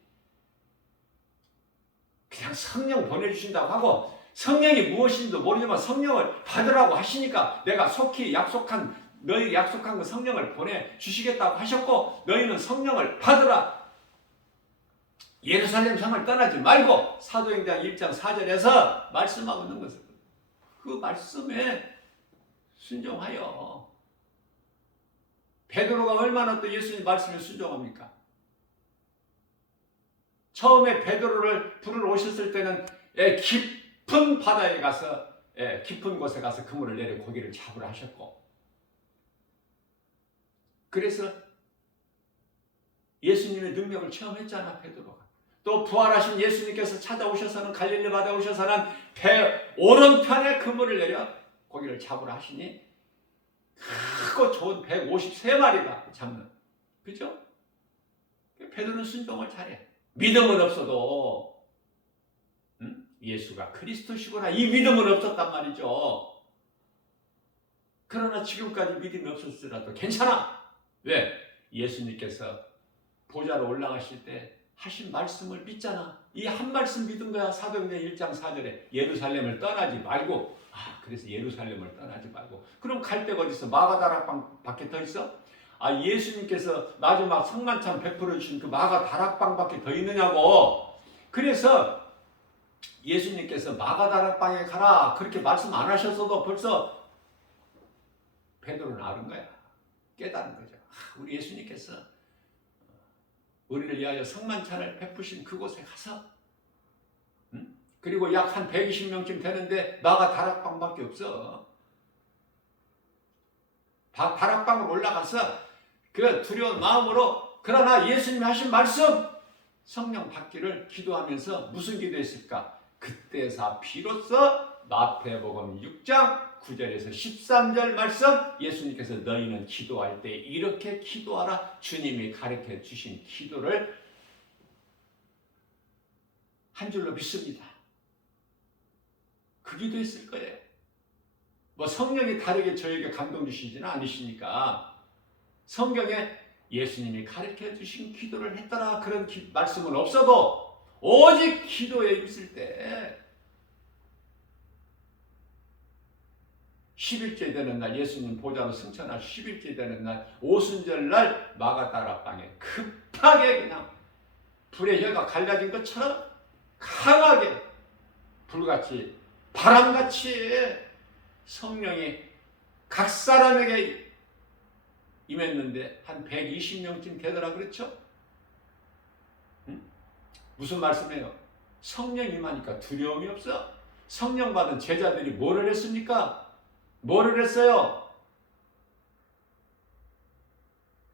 그냥 성령 보내주신다고 하고, 성령이 무엇인지도 모르지만 성령을 받으라고 하시니까 내가 속히 너희 약속한 그 성령을 보내주시겠다고 하셨고, 너희는 성령을 받으라. 예루살렘 성을 떠나지 말고 사도행전 1장 4절에서 말씀하고 있는 것은 그 말씀에 순종하여. 베드로가 얼마나 또 예수님 말씀에 순종합니까? 처음에 베드로를 부르러 오셨을 때는 깊은 바다에 가서, 깊은 곳에 가서 그물을 내려 고기를 잡으라 하셨고, 그래서 예수님의 능력을 체험했잖아, 베드로가. 또 부활하신 예수님께서 찾아오셔서는, 갈릴리 바다에 오셔서는 배 오른편에 그물을 내려 고기를 잡으라 하시니 크고 좋은 153마리가 잡는, 그죠? 베드로는 순종을 잘해. 믿음은 없어도 예수가 그리스도시구나, 이 믿음은 없었단 말이죠. 그러나 지금까지 믿음이 없었더라도 괜찮아. 왜? 예수님께서 보좌로 올라가실 때 하신 말씀을 믿잖아. 이 한 말씀 믿은 거야. 사도행전 1장 4절에 예루살렘을 떠나지 말고. 그래서 예루살렘을 떠나지 말고. 그럼 갈 데가 어디 있어? 마가다락방 밖에 더 있어? 예수님께서 마지막 성만찬 베풀어 주신 그 마가다락방밖에 더 있느냐고. 그래서 예수님께서 마가다락방에 가라 그렇게 말씀 안 하셨어도 벌써 베드로는 아는 거야. 깨달은 거죠. 우리 예수님께서 우리를 위하여 성만찬을 베푸신 그곳에 가서, 그리고 약 한 120명쯤 되는데 마가다락방밖에 없어. 다락방으로 올라가서 그 두려운 마음으로, 그러나 예수님이 하신 말씀 성령 받기를 기도하면서 무슨 기도했을까? 그때서 비로소 마태복음 6장 9절에서 13절 말씀, 예수님께서 너희는 기도할 때 이렇게 기도하라, 주님이 가르쳐 주신 기도를 한 줄로 믿습니다. 그 기도했을 거예요. 뭐 성령이 다르게 저에게 감동 주시지는 않으시니까 성경에 예수님이 가르쳐 주신 기도를 했더라 그런 말씀은 없어도 오직 기도에 있을 때 10일째 되는 날 예수님 보좌로 승천할 10일째 되는 날 오순절 날 마가다라 방에 급하게 그냥 불의 혀가 갈라진 것처럼 강하게 불같이 바람같이 성령이 각 사람에게 임했는데 한 120명쯤 되더라 그렇죠? 응? 무슨 말씀이에요? 성령 임하니까 두려움이 없어. 성령 받은 제자들이 뭐를 했습니까? 뭐를 했어요?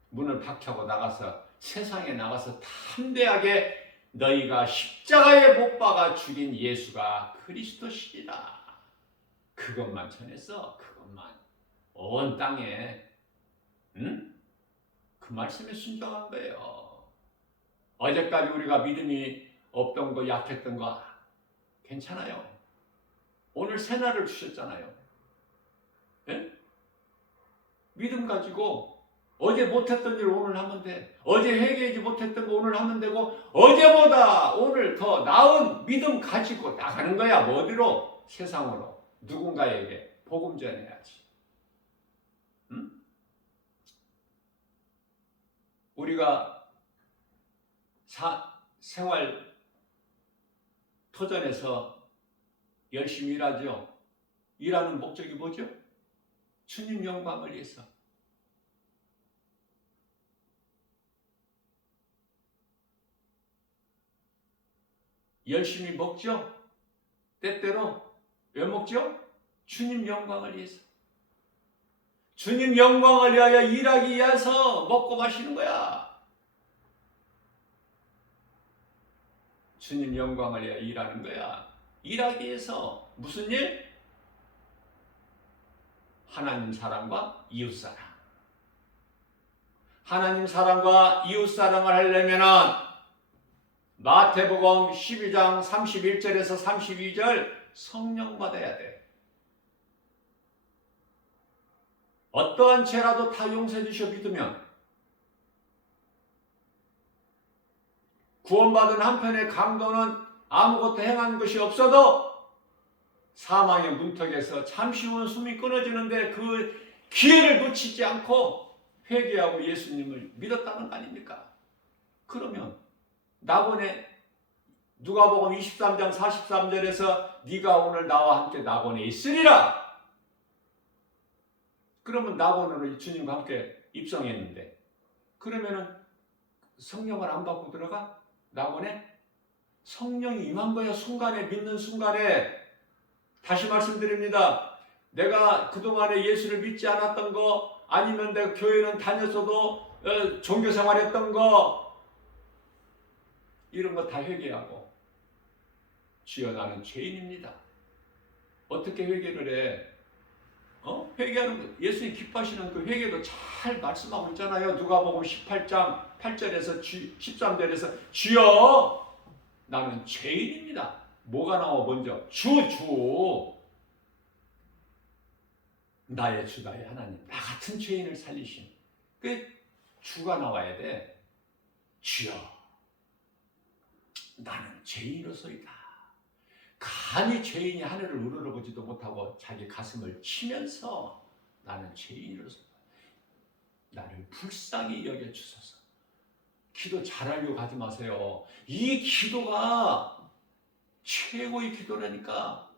문을 박차고 나가서 세상에 나가서 담대하게 너희가 십자가에 못 박아 죽인 예수가 그리스도시리라. 그것만 전했어. 그것만. 온 땅에. 응? 그 말씀에 순종한 거예요. 어제까지 우리가 믿음이 없던 거 약했던 거 괜찮아요. 오늘 새날을 주셨잖아요. 네? 믿음 가지고 어제 못했던 일 오늘 하면 돼. 어제 회개하지 못했던 거 오늘 하면 되고 어제보다 오늘 더 나은 믿음 가지고 나가는 거야. 뭐 어디로? 세상으로. 누군가에게 복음 전해야지. 응? 우리가 생활 터전에서 열심히 일하죠. 일하는 목적이 뭐죠? 주님 영광을 위해서. 열심히 먹죠? 때때로. 왜 먹죠? 주님 영광을 위해서. 주님 영광을 위하여 일하기 위해서 먹고 마시는 거야. 주님 영광을 위하여 일하는 거야. 일하기 위해서 무슨 일? 하나님 사랑과 이웃 사랑. 하나님 사랑과 이웃 사랑을 하려면은 마태복음 12장 31절에서 32절 성령 받아야 돼. 어떠한 죄라도 다 용서해 주셔 믿으면 구원받은 한편의 강도는 아무것도 행한 것이 없어도 사망의 문턱에서 잠시 후 숨이 끊어지는데 그 기회를 놓치지 않고 회개하고 예수님을 믿었다는 거 아닙니까? 그러면 낙원에 누가복음 23장 43절에서 네가 오늘 나와 함께 낙원에 있으리라. 그러면 낙원으로 주님과 함께 입성했는데 그러면은 성령을 안 받고 들어가? 낙원에? 성령이 임한 거야. 순간에 믿는 순간에. 다시 말씀드립니다. 내가 그동안에 예수를 믿지 않았던 거 아니면 내가 교회는 다녔어도 종교생활했던 거 이런 거 다 회개하고 주여 나는 죄인입니다. 어떻게 회개를 해? 회개하는 거 예수님 기뻐하시는 그 회개도 잘 말씀하고 있잖아요. 누가복음 18장 8절에서 13절에서 주여 나는 죄인입니다. 뭐가 나와 먼저? 주 나의 주 나의 하나님 나 같은 죄인을 살리신 그 주가 나와야 돼. 주여 나는 죄인으로서이다. 감히 죄인이 하늘을 우러러보지도 못하고 자기 가슴을 치면서 나는 죄인으로서 나를 불쌍히 여겨주소서. 기도 잘하려고 하지 마세요. 이 기도가 최고의 기도라니까.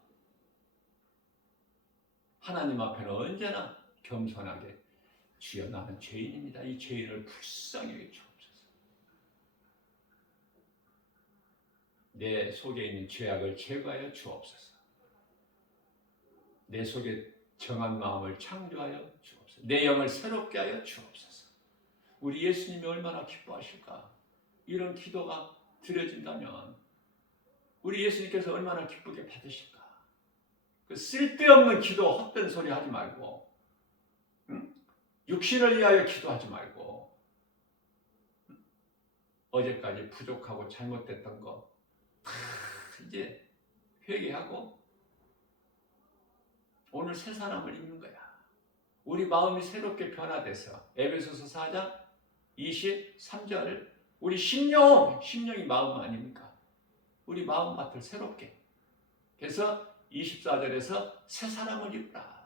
하나님 앞에는 언제나 겸손하게 주여 나는 죄인입니다. 이 죄인을 불쌍히 여겨주옵소서. 내 속에 있는 죄악을 제거하여 주옵소서. 내 속에 정한 마음을 창조하여 주옵소서. 내 영을 새롭게 하여 주옵소서. 우리 예수님이 얼마나 기뻐하실까? 이런 기도가 드려진다면 우리 예수님께서 얼마나 기쁘게 받으실까? 그 쓸데없는 기도, 헛된 소리 하지 말고, 응? 육신을 위하여 기도하지 말고, 어제까지 부족하고 잘못됐던 거 이제 회개하고 오늘 새 사람을 입는 거야. 우리 마음이 새롭게 변화돼서 에베소서 4장 23절 우리 심령이 마음 아닙니까? 우리 마음밭을 새롭게. 그래서 24절에서 새 사람을 입으라.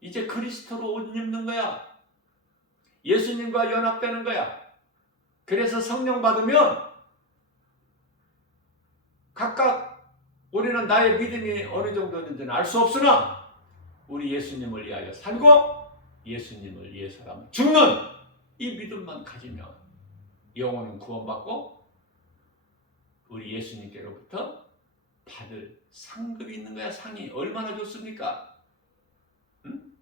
이제 그리스도로 옷 입는 거야. 예수님과 연합되는 거야. 그래서 성령 받으면 각각 우리는 나의 믿음이 어느 정도인지는 알 수 없으나 우리 예수님을 위하여 살고 예수님을 위해서라면 죽는 이 믿음만 가지면 영혼은 구원받고 우리 예수님께로부터 받을 상급이 있는 거야. 상이 얼마나 좋습니까? 응?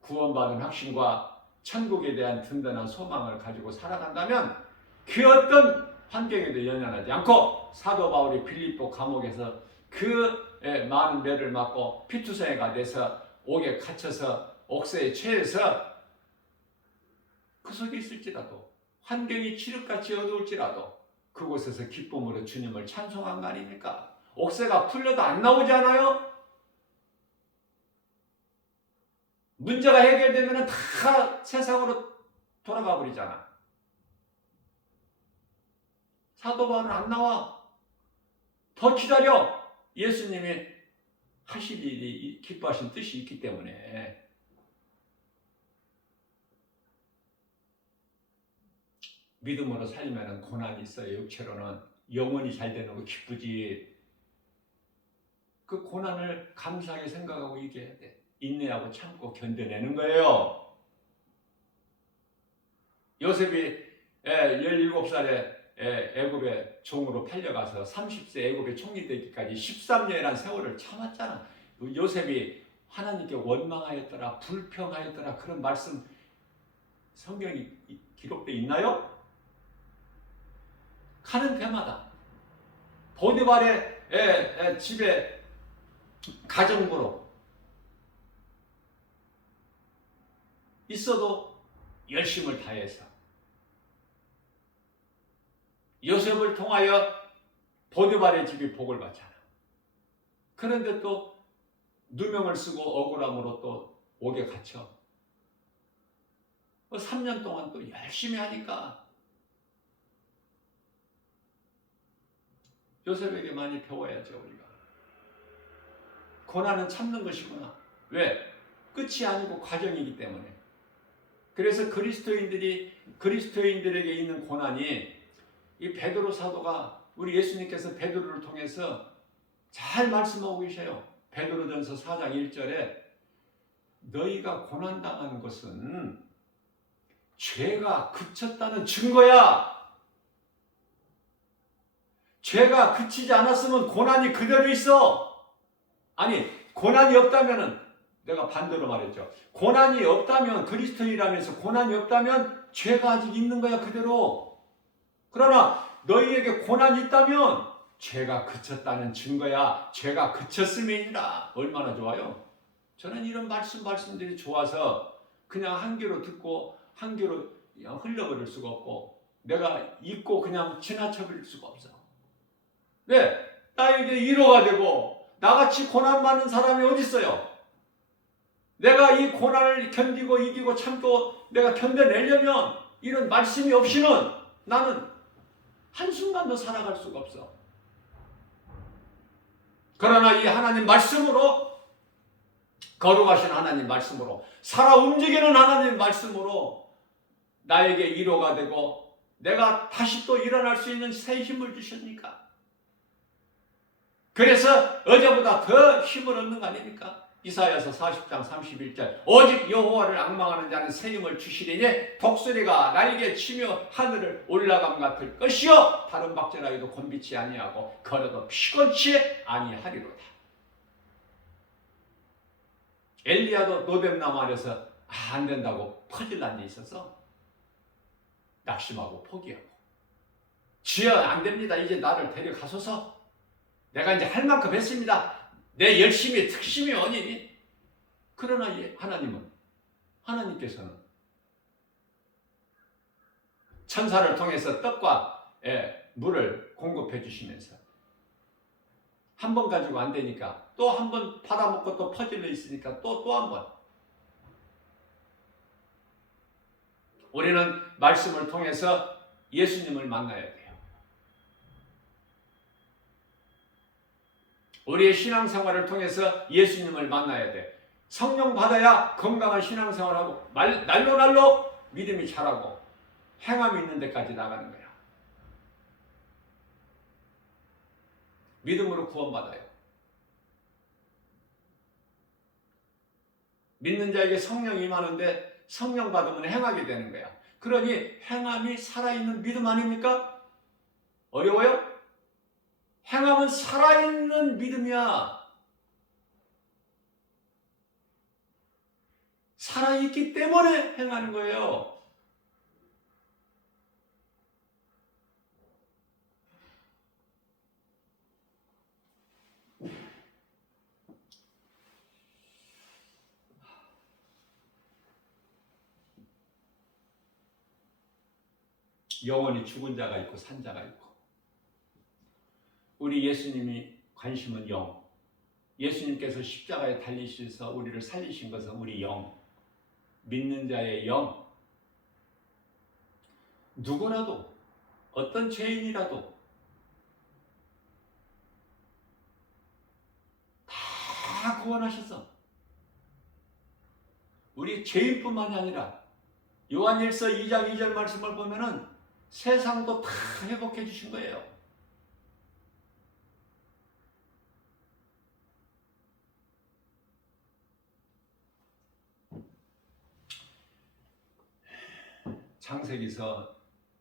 구원받은 확신과 천국에 대한 든든한 소망을 가지고 살아간다면 그 어떤 환경에도 연연하지 않고 사도 바울이 빌립보 감옥에서 그 많은 매를 맞고 피투성이가 돼서 옥에 갇혀서 옥새에 처해서 그 속에 있을지라도 환경이 칠흑같이 어두울지라도 그곳에서 기쁨으로 주님을 찬송한 거 아닙니까? 옥새가 풀려도 안 나오지 않아요? 문제가 해결되면 다 세상으로 돌아가 버리잖아. 사도 바울은 안 나와. 더 기다려. 예수님이 하실 일이 기뻐하신 뜻이 있기 때문에. 믿음으로 살면 고난이 있어요. 육체로는. 영혼이 잘 되는 거 기쁘지. 그 고난을 감사하게 생각하고 이겨야 돼. 인내하고 참고 견뎌내는 거예요. 요셉이 17살에 애굽의 종으로 팔려가서 30세 애굽의 총리 되기까지 13년이라는 세월을 참았잖아. 요셉이 하나님께 원망하였더라, 불평하였더라, 그런 말씀 성경이 기록되어 있나요? 가는 데마다 보디발의 집에 가정부로 있어도 열심을 다해서 요셉을 통하여 보디발의 집이 복을 받잖아. 그런데 또 누명을 쓰고 억울함으로 또 옥에 갇혀. 3년 동안 또 열심히 하니까 요셉에게 많이 배워야죠. 우리가 고난은 참는 것이구나. 왜? 끝이 아니고 과정이기 때문에. 그래서 그리스도인들에게 있는 고난이 이 베드로 사도가 우리 예수님께서 베드로를 통해서 잘 말씀하고 계셔요. 베드로전서 4장 1절에 너희가 고난당하는 것은 죄가 그쳤다는 증거야. 죄가 그치지 않았으면 고난이 그대로 있어. 아니, 고난이 없다면은 내가 반대로 말했죠. 고난이 없다면, 그리스도인이라면서 고난이 없다면 죄가 아직 있는 거야, 그대로. 그러나 너희에게 고난이 있다면 죄가 그쳤다는 증거야. 죄가 그쳤음이니라. 얼마나 좋아요? 저는 이런 말씀들이 좋아서 그냥 한 귀로 듣고 한 귀로 흘려버릴 수가 없고 내가 잊고 그냥 지나쳐버릴 수가 없어. 네, 나에게 위로가 되고 나같이 고난 받는 사람이 어디 있어요? 내가 이 고난을 견디고 이기고 참고 내가 견뎌내려면 이런 말씀이 없이는 나는 한순간도 살아갈 수가 없어. 그러나 이 하나님 말씀으로, 거룩하신 하나님 말씀으로, 살아 움직이는 하나님 말씀으로 나에게 위로가 되고 내가 다시 또 일어날 수 있는 새 힘을 주십니까? 그래서 어제보다 더 힘을 얻는 거 아닙니까? 이사야서 40장 31절 오직 여호와를 앙망하는 자는 새 힘을 주시리니 독수리가 날개 치며 하늘을 올라감 같을 것이요 다른 박제라기도 곤비치 아니하고 걸어도 피곤치 아니하리로다. 엘리야도 노뎀나무 아래서 안 된다고 퍼질난 데 있어서 낙심하고 포기하고 주여 안 됩니다. 이제 나를 데려가소서. 내가 이제 할 만큼 했습니다. 내 열심히 특심이 어디니? 그러나 하나님께서는 천사를 통해서 떡과 물을 공급해 주시면서 한 번 가지고 안 되니까 또 한 번 받아먹고 또 퍼질러 있으니까 또 한 번 우리는 말씀을 통해서 예수님을 만나야 돼요. 우리의 신앙생활을 통해서 예수님을 만나야 돼. 성령 받아야 건강한 신앙생활하고 날로 믿음이 자라고 행함이 있는 데까지 나가는 거야. 믿음으로 구원받아요. 믿는 자에게 성령이 임하는데 성령 받으면 행하게 되는 거야. 그러니 행함이 살아있는 믿음 아닙니까? 어려워요? 행함은 살아있는 믿음이야. 살아있기 때문에 행하는 거예요. 영원히 죽은 자가 있고 산 자가 있고, 우리 예수님이 관심은 영. 예수님께서 십자가에 달리셔서 우리를 살리신 것은 우리 영, 믿는 자의 영. 누구라도, 어떤 죄인이라도 다 구원하셔서 우리 죄인뿐만이 아니라 요한일서 2장 2절 말씀을 보면은 세상도 다 회복해 주신 거예요. 창세기서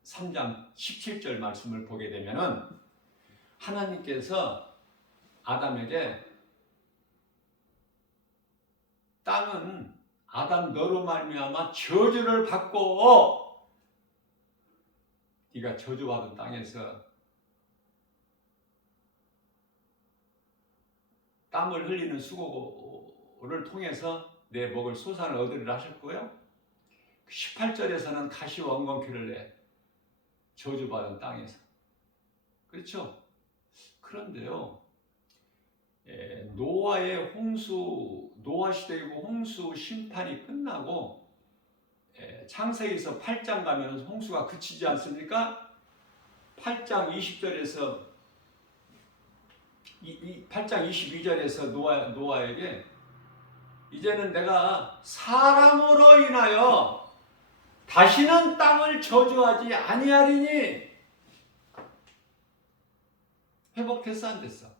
3장 17절 말씀을 보게 되면은 하나님께서 아담에게 땅은 아담 너로 말미암아 저주를 받고 네가 저주받은 땅에서 땀을 흘리는 수고를 통해서 내 먹을 소산을 얻으리라 하셨고요. 18절에서는 가시와 엉겅퀴를 내 저주받은 땅에서. 그렇죠? 그런데요, 노아의 노아 시대이고 홍수 심판이 끝나고 창세기서 8장 가면 홍수가 그치지 않습니까? 8장 20절에서 8장 22절에서 노아에게 이제는 내가 사람으로 인하여 다시는 땅을 저주하지 아니하리니, 회복됐어 안 됐어?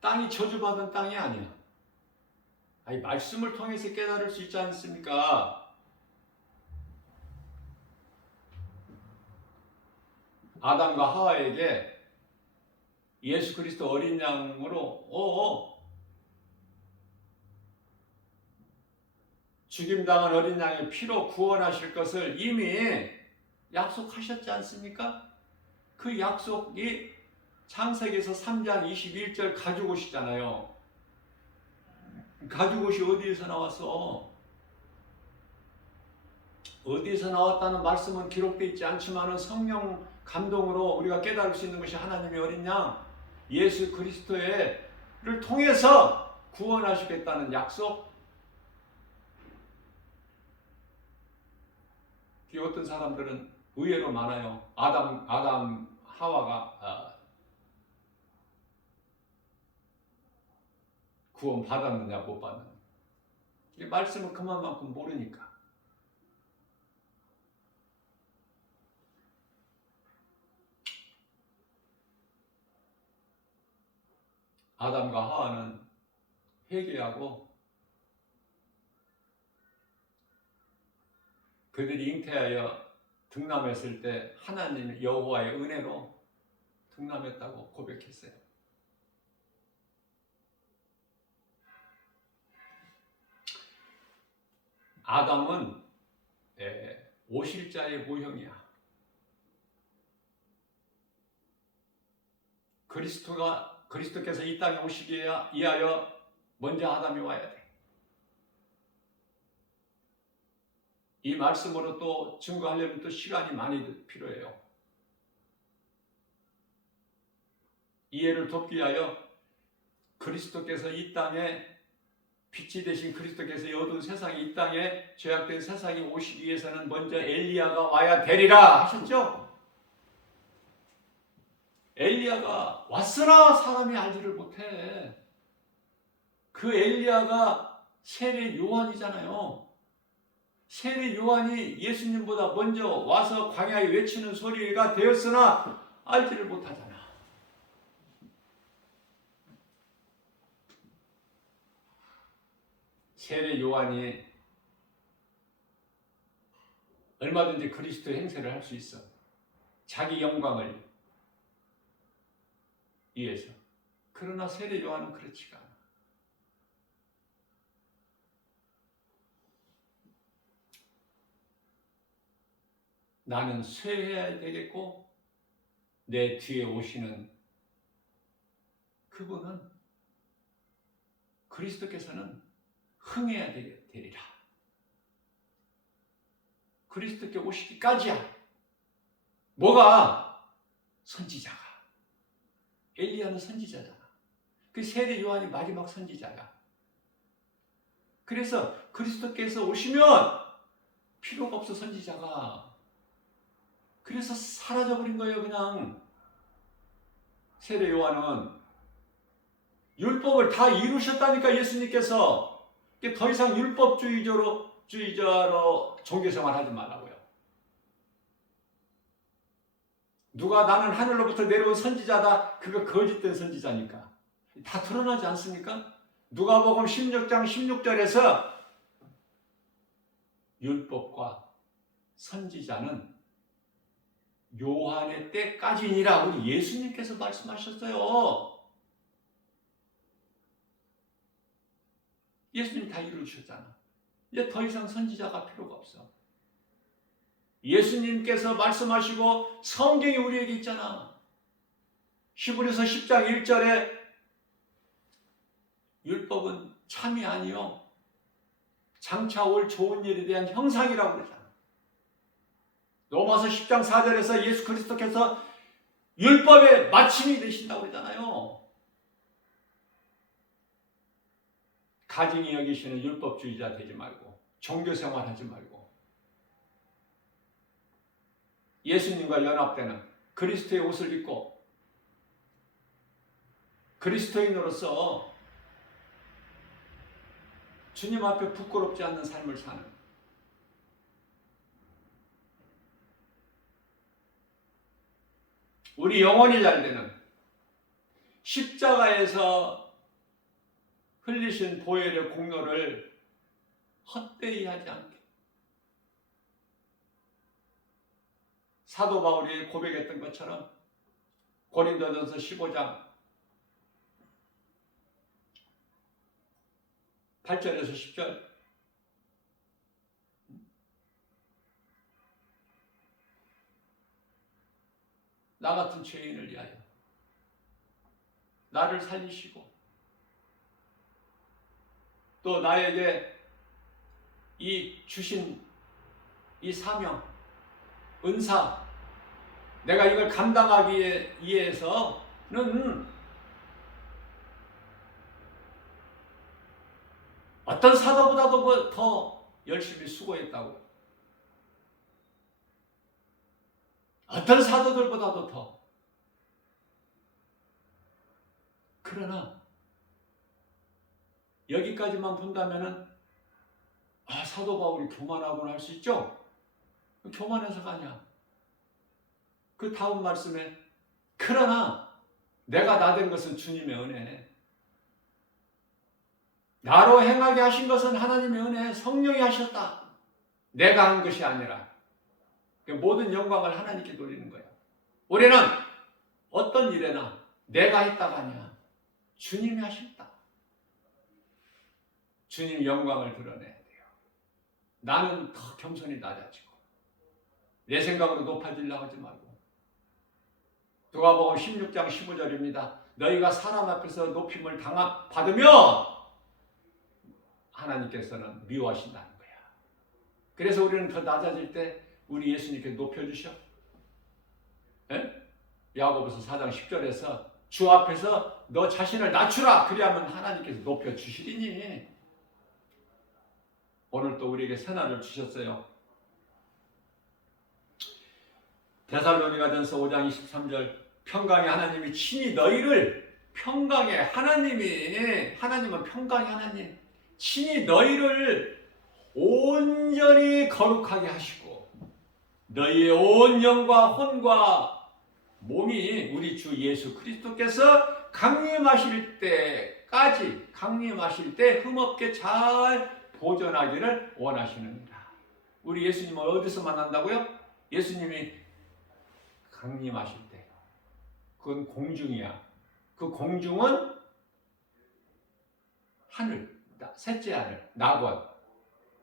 땅이 저주받은 땅이 아니야. 아니, 말씀을 통해서 깨달을 수 있지 않습니까? 아담과 하와에게 예수 그리스도 어린 양으로 죽임당한 어린 양의 피로 구원하실 것을 이미 약속하셨지 않습니까? 그 약속이 창세기에서 3장 21절 가죽옷이잖아요. 가죽옷이 어디에서 나왔어? 어디에서 나왔다는 말씀은 기록되어 있지 않지만 성령 감동으로 우리가 깨달을 수 있는 것이 하나님의 어린 양 예수 그리스도를 통해서 구원하시겠다는 약속. 어떤 사람들은 의외로 많아요. 아담 하와가 구원 받았느냐 못 받느냐. 말씀을 그만큼 모르니까. 아담과 하와는 회개하고 그들이 잉태하여 등남했을 때 하나님 여호와의 은혜로 등남했다고 고백했어요. 아담은 오실자의 모형이야. 그리스도께서 이 땅에 오시기 위하여 먼저 아담이 와야 돼. 이 말씀으로 또 증거하려면 또 시간이 많이 필요해요. 이해를 돕기 위하여 그리스도께서 이 땅에 빛이 되신 그리스도께서 이 어두운 세상에 이 땅에 죄악된 세상에 오시기 위해서는 먼저 엘리야가 와야 되리라 하셨죠? 엘리야가 왔으나 사람이 알지를 못해. 그 엘리야가 세례 요한이잖아요. 세례 요한이 예수님보다 먼저 와서 광야에 외치는 소리가 되었으나 알지를 못하잖아. 세례 요한이 얼마든지 그리스도 행세를 할 수 있어. 자기 영광을 위해서. 그러나 세례 요한은 그렇지가 않아. 나는 쇠해야 되겠고 내 뒤에 오시는 그분은 그리스도께서는 흥해야 되리라. 그리스도께 오시기까지야. 뭐가? 선지자가. 엘리야는 선지자잖아. 그 세례 요한이 마지막 선지자야. 그래서 그리스도께서 오시면 필요가 없어 선지자가. 그래서 사라져버린 거예요. 그냥 세례 요한은 율법을 다 이루셨다니까. 예수님께서 더 이상 율법주의자로 종교생활 하지 말라고요. 누가 나는 하늘로부터 내려온 선지자다, 그거 거짓된 선지자니까. 다 드러나지 않습니까? 누가복음 16장 16절에서 율법과 선지자는 요한의 때까지니라 우리 예수님께서 말씀하셨어요. 예수님 다 이루셨잖아. 이제 더 이상 선지자가 필요가 없어. 예수님께서 말씀하시고 성경이 우리에게 있잖아. 히브리서 10장 1절에 율법은 참이 아니요 장차 올 좋은 일에 대한 형상이라고 그러잖아. 로마서 10장 4절에서 예수 그리스도께서 율법의 마침이 되신다고 그러잖아요. 가증히 여기시는 율법주의자 되지 말고 종교생활 하지 말고 예수님과 연합되는 그리스도의 옷을 입고 그리스도인으로서 주님 앞에 부끄럽지 않는 삶을 사는 우리 영혼이 잘 되는 십자가에서 흘리신 보혈의 공로를 헛되이 하지 않게 사도 바울이 고백했던 것처럼 고린도전서 15장 8절에서 10절 나 같은 죄인을 위하여 나를 살리시고 또 나에게 이 주신 이 사명, 은사, 내가 이걸 감당하기 위해서는 어떤 사도보다도 더 열심히 수고했다고. 어떤 사도들보다도 더. 그러나 여기까지만 본다면은 사도 바울이 교만하구나 할 수 있죠. 교만해서가 아니야. 그 다음 말씀에 그러나 내가 나 된 것은 주님의 은혜. 나로 행하게 하신 것은 하나님의 은혜, 성령이 하셨다. 내가 한 것이 아니라 모든 영광을 하나님께 돌리는 거야. 우리는 어떤 일에나 내가 했다가 아니야. 주님이 하셨다. 주님 영광을 드러내야 돼요. 나는 더 겸손히 낮아지고 내 생각으로 높아지려고 하지 말고. 누가복음 16장 15절입니다. 너희가 사람 앞에서 높임을 받으면 하나님께서는 미워하신다는 거야. 그래서 우리는 더 낮아질 때 우리 예수님께 높여주셔. 에? 야고보서 4장 10절에서 주 앞에서 너 자신을 낮추라. 그리하면 하나님께서 높여주시리니. 오늘 또 우리에게 선언을 주셨어요. 데살로니가전서 5장 23절 평강의 하나님이 친히 너희를 하나님은 평강의 하나님 친히 너희를 온전히 거룩하게 하시고 너희의 온 영과 혼과 몸이 우리 주 예수 그리스도께서 강림하실 때 흠없게 잘 보존하기를 원하시느니라. 우리 예수님을 어디서 만난다고요? 예수님이 강림하실 때. 그건 공중이야. 그 공중은 하늘, 셋째 하늘, 낙원.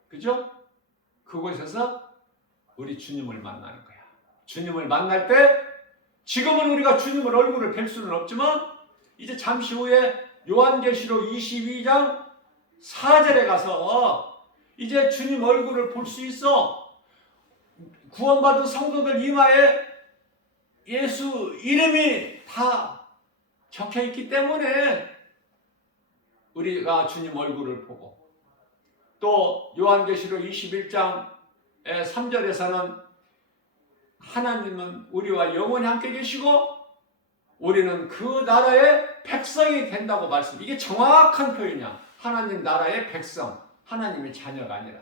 그죠? 그곳에서 우리 주님을 만나는 거야. 주님을 만날 때 지금은 우리가 주님을 얼굴을 뵐 수는 없지만 이제 잠시 후에 요한계시록 22장 4절에 가서 이제 주님 얼굴을 볼 수 있어. 구원받은 성도들 이마에 예수 이름이 다 적혀있기 때문에 우리가 주님 얼굴을 보고 또 요한계시록 21장 3절에서는 하나님은 우리와 영원히 함께 계시고 우리는 그 나라의 백성이 된다고 말씀. 이게 정확한 표현이야. 하나님 나라의 백성, 하나님의 자녀가 아니라.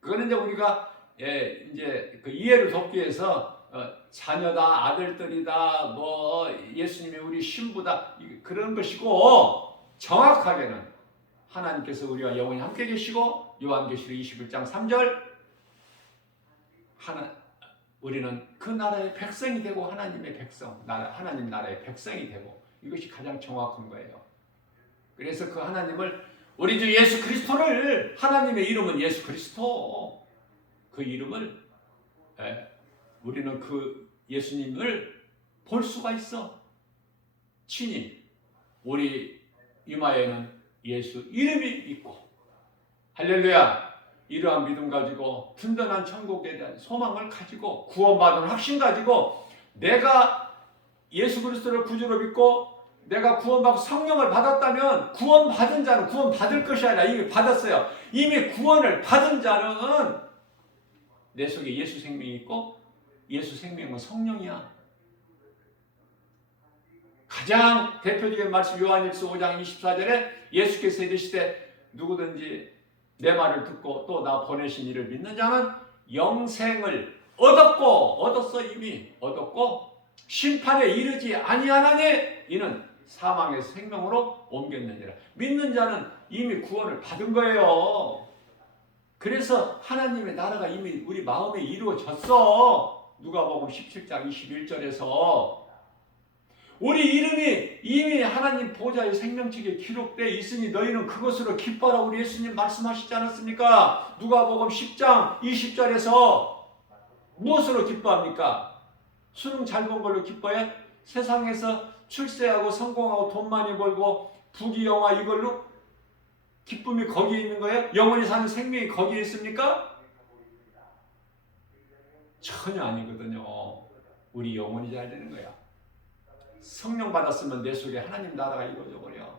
그거는 이제 우리가 이제 그 이해를 돕기 위해서 자녀다, 아들들이다, 뭐 예수님이 우리 신부다 그런 것이고 정확하게는 하나님께서 우리와 영원히 함께 계시고 요한계시록 21장 3절 우리는 그 나라의 백성이 되고 하나님의 백성, 하나님 나라의 백성이 되고 이것이 가장 정확한 거예요. 그래서 그 하나님을 우리 주 예수 그리스도를 하나님의 이름은 예수 그리스도 그 이름을 우리는 그 예수님을 볼 수가 있어. 친히 우리 이마에는 예수 이름이 있고 할렐루야. 이러한 믿음 가지고 든든한 천국에 대한 소망을 가지고 구원받은 확신 가지고 내가 예수 그리스도를 구주로 믿고 내가 구원받고 성령을 받았다면 구원받은 자는 구원받을 것이 아니라 이미 받았어요. 이미 구원을 받은 자는 내 속에 예수 생명이 있고 예수 생명은 성령이야. 가장 대표적인 말씀 요한일서 5장 24절에 예수께서 이르시되 누구든지 내 말을 듣고 또 나 보내신 이를 믿는 자는 영생을 얻었어. 이미 얻었고 심판에 이르지 아니하나니 이는 사망에서 생명으로 옮겼느니라. 믿는 자는 이미 구원을 받은 거예요. 그래서 하나님의 나라가 이미 우리 마음에 이루어졌어. 누가복음 17장 21절에서 우리 이름이 이미 하나님 보좌의 생명책에 기록되어 있으니 너희는 그것으로 기뻐라. 우리 예수님 말씀하시지 않았습니까? 누가복음 10장 20절에서 무엇으로 기뻐합니까? 수능 잘 본 걸로 기뻐해? 세상에서 출세하고 성공하고 돈 많이 벌고 부귀영화 이걸로 기쁨이 거기에 있는 거예요? 영원히 사는 생명이 거기에 있습니까? 전혀 아니거든요. 우리 영원히 잘 되는 거야. 성령 받았으면 내 속에 하나님 나라가 이루어져 버려.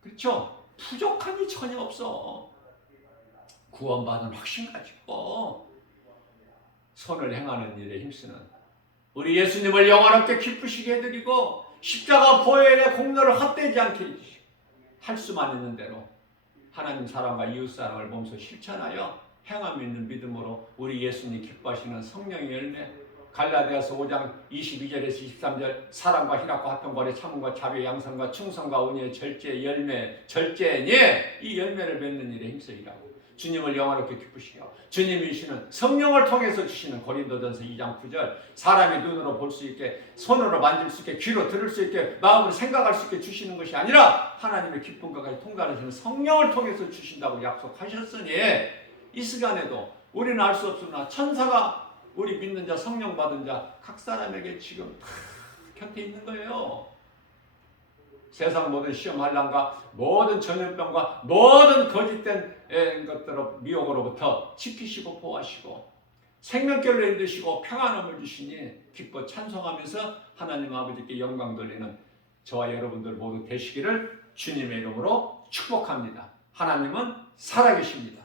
그렇죠? 부족함이 전혀 없어. 구원받은 확신 가지고 선을 행하는 일에 힘쓰는 우리 예수님을 영원하게 기쁘시게 해드리고 십자가 보혈의 공로를 헛되지 않게 해주시고 할 수만 있는 대로 하나님 사랑과 이웃사랑을 몸소 실천하여 행함 있는 믿음으로 우리 예수님 기뻐하시는 성령의 열매 갈라디아서 5장 22절에서 23절 사랑과 희락과 화평과 참음과 자비 양선과 충성과 온유의 절제의 열매 절제니 이 열매를 맺는 일에 힘쓰이라고 주님을 영원하게 기쁘시게 하고 주님이 주시는 성령을 통해서 주시는 고린도전서 2장 9절 사람이 눈으로 볼 수 있게 손으로 만질 수 있게 귀로 들을 수 있게 마음으로 생각할 수 있게 주시는 것이 아니라 하나님의 기쁨과 같이 통달하시는 성령을 통해서 주신다고 약속하셨으니 이 시간에도 우리는 알 수 없으나 천사가 우리 믿는 자 성령 받은 자 각 사람에게 지금 다 곁에 있는 거예요. 세상 모든 시험 환난과 모든 전염병과 모든 거짓된 것들로 미혹으로부터 지키시고 보호하시고 생명결로 인도시고 평안함을 주시니 기뻐 찬송하면서 하나님 아버지께 영광 돌리는 저와 여러분들 모두 되시기를 주님의 이름으로 축복합니다. 하나님은 살아계십니다.